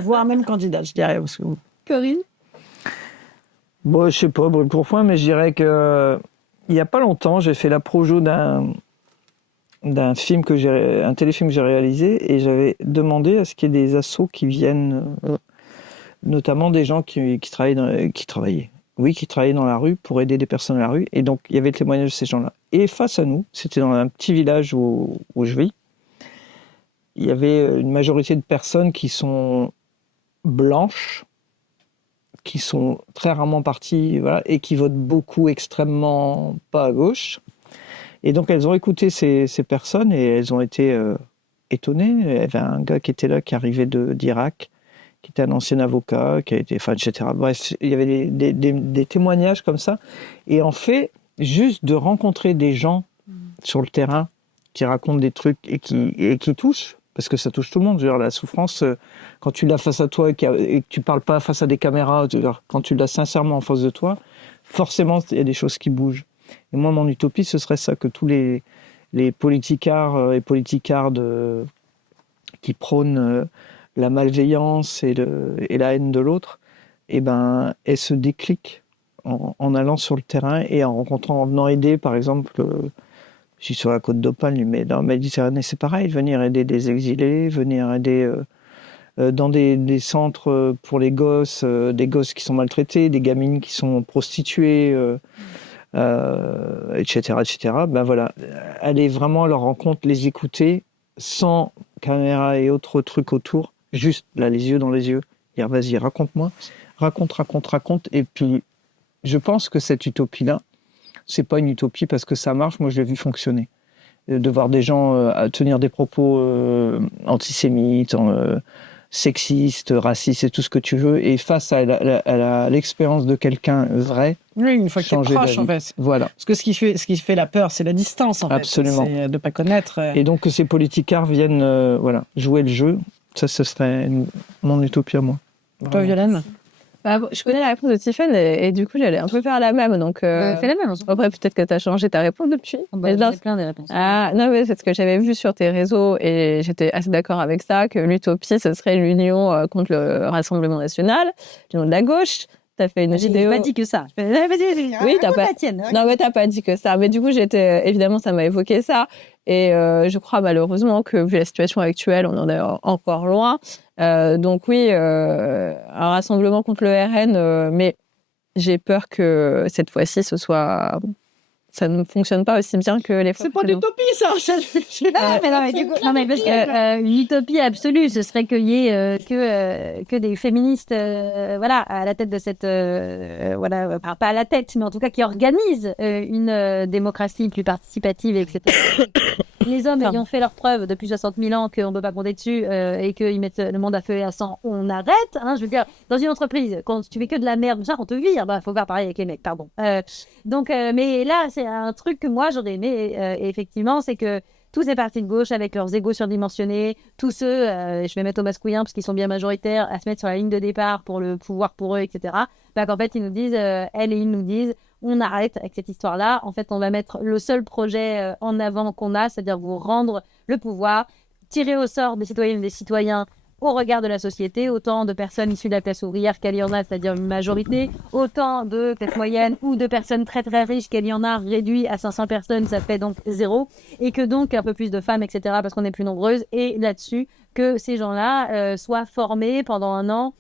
voire même candidates, je dirais. Parce que... Corinne? Bon, je sais pas, brûle pour point, mais je dirais que il y a pas longtemps, j'ai fait la projo d'un film un téléfilm que j'ai réalisé, et j'avais demandé à ce qu'il y ait des assos qui viennent, notamment des gens qui travaillaient dans la rue pour aider des personnes à la rue. Et donc, il y avait le témoignage de ces gens-là. Et face à nous, c'était dans un petit village où je vis, il y avait une majorité de personnes qui sont blanches, qui sont très rarement parties, voilà, et qui votent beaucoup extrêmement pas à gauche. Et donc, elles ont écouté ces personnes et elles ont été étonnées. Il y avait un gars qui était là, qui arrivait d'Irak, qui était un ancien avocat, qui a été, enfin, etc. Bref, il y avait des témoignages comme ça. Et en fait, juste de rencontrer des gens sur le terrain qui racontent des trucs et qui touchent, parce que ça touche tout le monde. Je veux dire, la souffrance, quand tu l'as face à toi et que tu parles pas face à des caméras, quand tu l'as sincèrement en face de toi, forcément, il y a des choses qui bougent. Et moi, mon utopie, ce serait ça, que tous les politicards et politicardes qui prônent la malveillance et la haine de l'autre, eh ben, elles se décliquent en allant sur le terrain et en rencontrant, en venant aider, par exemple, je suis sur la côte d'Opale, mais dans la Méditerranée, c'est pareil, venir aider des exilés, venir aider dans des centres pour les gosses, des gosses qui sont maltraités, des gamines qui sont prostituées, etc., etc. Ben voilà, aller vraiment à leur rencontre, les écouter, sans caméra et autres trucs autour, juste là, les yeux dans les yeux, dire vas-y, raconte-moi, raconte, et puis je pense que cette utopie-là, c'est pas une utopie parce que ça marche, moi je l'ai vu fonctionner. De voir des gens tenir des propos antisémites, sexistes, racistes et tout ce que tu veux, et face à l'expérience de quelqu'un vrai, Oui, une fois que tu es proche, en fait. Voilà. Parce que ce qui fait la peur, c'est la distance, en fait. Absolument. C'est de pas connaître. Et donc que ces politicards viennent jouer le jeu, ça, ce serait mon utopie à moi. Toi, Violaine? Bah, je connais la réponse de Tiffen et du coup, j'allais un peu faire la même. Donc, Fais la même. après, peut-être que tu as changé ta réponse depuis. J'en ai plein des réponses. Ah, non, mais c'est ce que j'avais vu sur tes réseaux et j'étais assez d'accord avec ça, que l'utopie, ce serait l'union contre le Rassemblement national, l'union de la gauche. T'as fait une vidéo. J'ai pas dit que ça. Oui, t'as pas. Non, mais t'as pas dit que ça. Mais du coup, évidemment, ça m'a évoqué ça. Et je crois malheureusement que vu la situation actuelle, on en est encore loin. Donc oui, un rassemblement contre le RN, mais j'ai peur que cette fois-ci, ça ne fonctionne pas aussi bien que les fois C'est pas précédentes. l'utopie, ça. Non, mais du coup, parce que l'utopie absolue, ce serait qu'il y ait que des féministes, voilà, à la tête de cette, voilà, pas à la tête, mais en tout cas qui organisent une démocratie plus participative, etc. Les hommes ayant fait leur preuve depuis 60 000 ans qu'on ne peut pas compter dessus et qu'ils mettent le monde à feu et à sang, on arrête. Hein, je veux dire, dans une entreprise, quand tu fais que de la merde, ça, on te vire. Bah, faut faire pareil avec les mecs, pardon. Donc, mais là, c'est un truc que moi j'aurais aimé, effectivement, c'est que tous ces partis de gauche avec leurs égos surdimensionnés, tous ceux, je vais mettre au masculin parce qu'ils sont bien majoritaires, à se mettre sur la ligne de départ pour le pouvoir pour eux, etc. Bah, qu'en fait, ils nous disent, elles et ils nous disent, on arrête avec cette histoire-là. En fait, on va mettre le seul projet en avant qu'on a, c'est-à-dire vous rendre le pouvoir, tirer au sort des citoyennes et des citoyens au regard de la société, autant de personnes issues de la classe ouvrière qu'elle y en a, c'est-à-dire une majorité, autant de classe moyenne ou de personnes très très riches qu'elle y en a, réduit à 500 personnes, ça fait donc 0, et que donc un peu plus de femmes, etc., parce qu'on est plus nombreuses, et là-dessus, que ces gens-là soient formés pendant un an,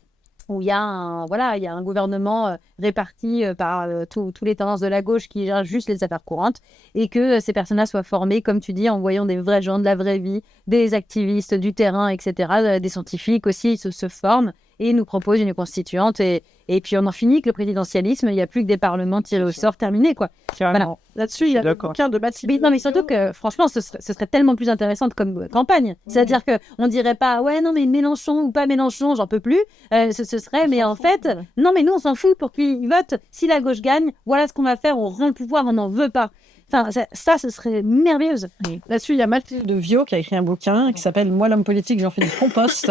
où il y a un gouvernement réparti par tous les tendances de la gauche qui gèrent juste les affaires courantes, et que ces personnes-là soient formées, comme tu dis, en voyant des vrais gens de la vraie vie, des activistes du terrain, etc., des scientifiques aussi se forment, et nous propose une constituante et puis on en finit que le présidentialisme, il n'y a plus que des parlements tirés au sort, terminés, quoi. Voilà. Là-dessus, il y a le D'accord. bouquin de Baptiste. Mais non, mais surtout que, franchement, ce serait tellement plus intéressant comme campagne. C'est-à-dire que on dirait pas, ouais, non, mais Mélenchon ou pas Mélenchon, j'en peux plus. Ce serait, mais en fait, non, mais nous, on s'en fout pour qu'ils votent. Si la gauche gagne, voilà ce qu'on va faire, on rend le pouvoir, on n'en veut pas. Enfin, ça, ce serait merveilleuse. Là-dessus, il y a Mathilde Viau qui a écrit un bouquin qui s'appelle Moi, l'homme politique, j'en fais du compost.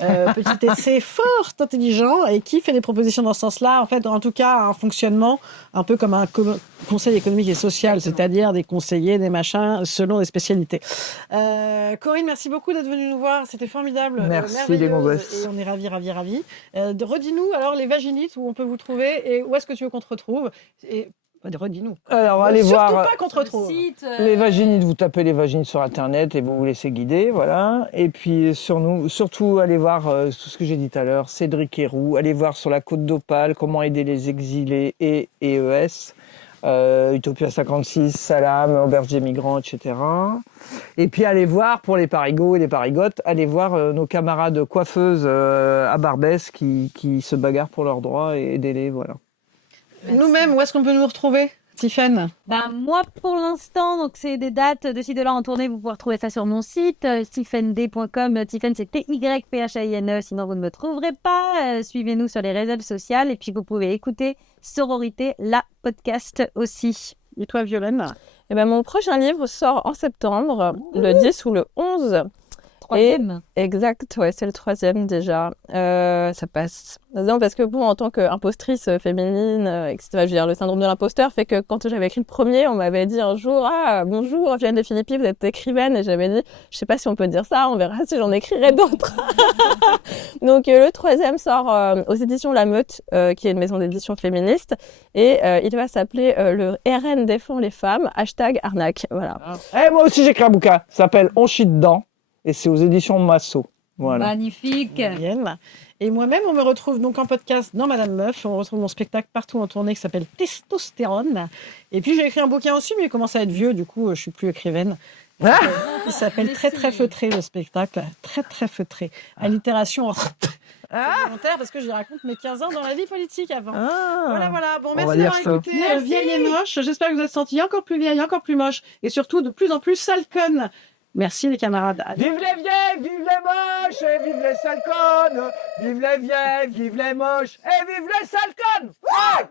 Petit essai fort intelligent et qui fait des propositions dans ce sens-là. En fait, en tout cas, un fonctionnement un peu comme un conseil économique et social, c'est-à-dire des conseillers, des machins, selon les spécialités. Corinne, merci beaucoup d'être venue nous voir. C'était formidable. Merci, les merveilleuse, mauvaises. et on est ravis. Redis-nous alors les vaginites où on peut vous trouver et où est-ce que tu veux qu'on te retrouve. Et redis-nous. Alors, allez Surtout voir pas qu'on te retrouve. les vaginites, vous tapez les vaginites sur Internet et vous vous laissez guider, voilà. Et puis, surtout, allez voir tout ce que j'ai dit tout à l'heure, Cédric Héroux, allez voir sur la côte d'Opale, comment aider les exilés et EES, Utopia 56, Salam, Auberge des migrants, etc. Et puis, allez voir, pour les parigots et les parigotes, allez voir nos camarades coiffeuses à Barbès qui se bagarrent pour leurs droits et aidez-les, voilà. Nous-mêmes, où est-ce qu'on peut nous retrouver, Tiffaine? Moi, pour l'instant, donc c'est des dates de ci, de là en tournée. Vous pouvez retrouver ça sur mon site, tiffaind.com. Tiffaind, c'est T-Y-P-H-A-I-N-E, sinon vous ne me trouverez pas. Suivez-nous sur les réseaux sociaux et puis vous pouvez écouter Sororité, la podcast aussi. Et toi, Violaine? Eh ben, mon prochain livre sort en septembre, le 10 ou le 11. Troisième. Exact, ouais, c'est le 3e déjà. Ça passe. Non, parce que bon, en tant qu'impostrice féminine, etc., je veux dire, le syndrome de l'imposteur fait que quand j'avais écrit le premier, on m'avait dit un jour, ah, bonjour, Violaine de Philippi, vous êtes écrivaine, et j'avais dit, je sais pas si on peut dire ça, on verra si j'en écrirai d'autres. Donc, le 3e sort aux éditions La Meute, qui est une maison d'édition féministe, et il va s'appeler le RN défend les femmes, #arnaque, voilà. Moi aussi, j'écris un bouquin, ça s'appelle On chie dedans, et c'est aux éditions Massot. Voilà. Magnifique. Bien. Et moi-même, on me retrouve donc en podcast dans Madame Meuf. On retrouve mon spectacle partout en tournée qui s'appelle Testostérone. Et puis j'ai écrit un bouquin aussi, mais il commence à être vieux, du coup, je suis plus écrivaine. Il s'appelle Très très feutré, le spectacle. Très très feutré. Allitération c'est volontaire parce que je raconte mes 15 ans dans la vie politique avant. Voilà. Bon, On merci va d'avoir dire ça. écouté Vieille et Moche. J'espère que vous êtes sentis encore plus vieille, encore plus moche et surtout de plus en plus sale conne. Merci les camarades. Vive les vieilles, vive les moches, et vive les sales connes. Vive les vieilles, vive les moches, et vive les sales connes. Fuck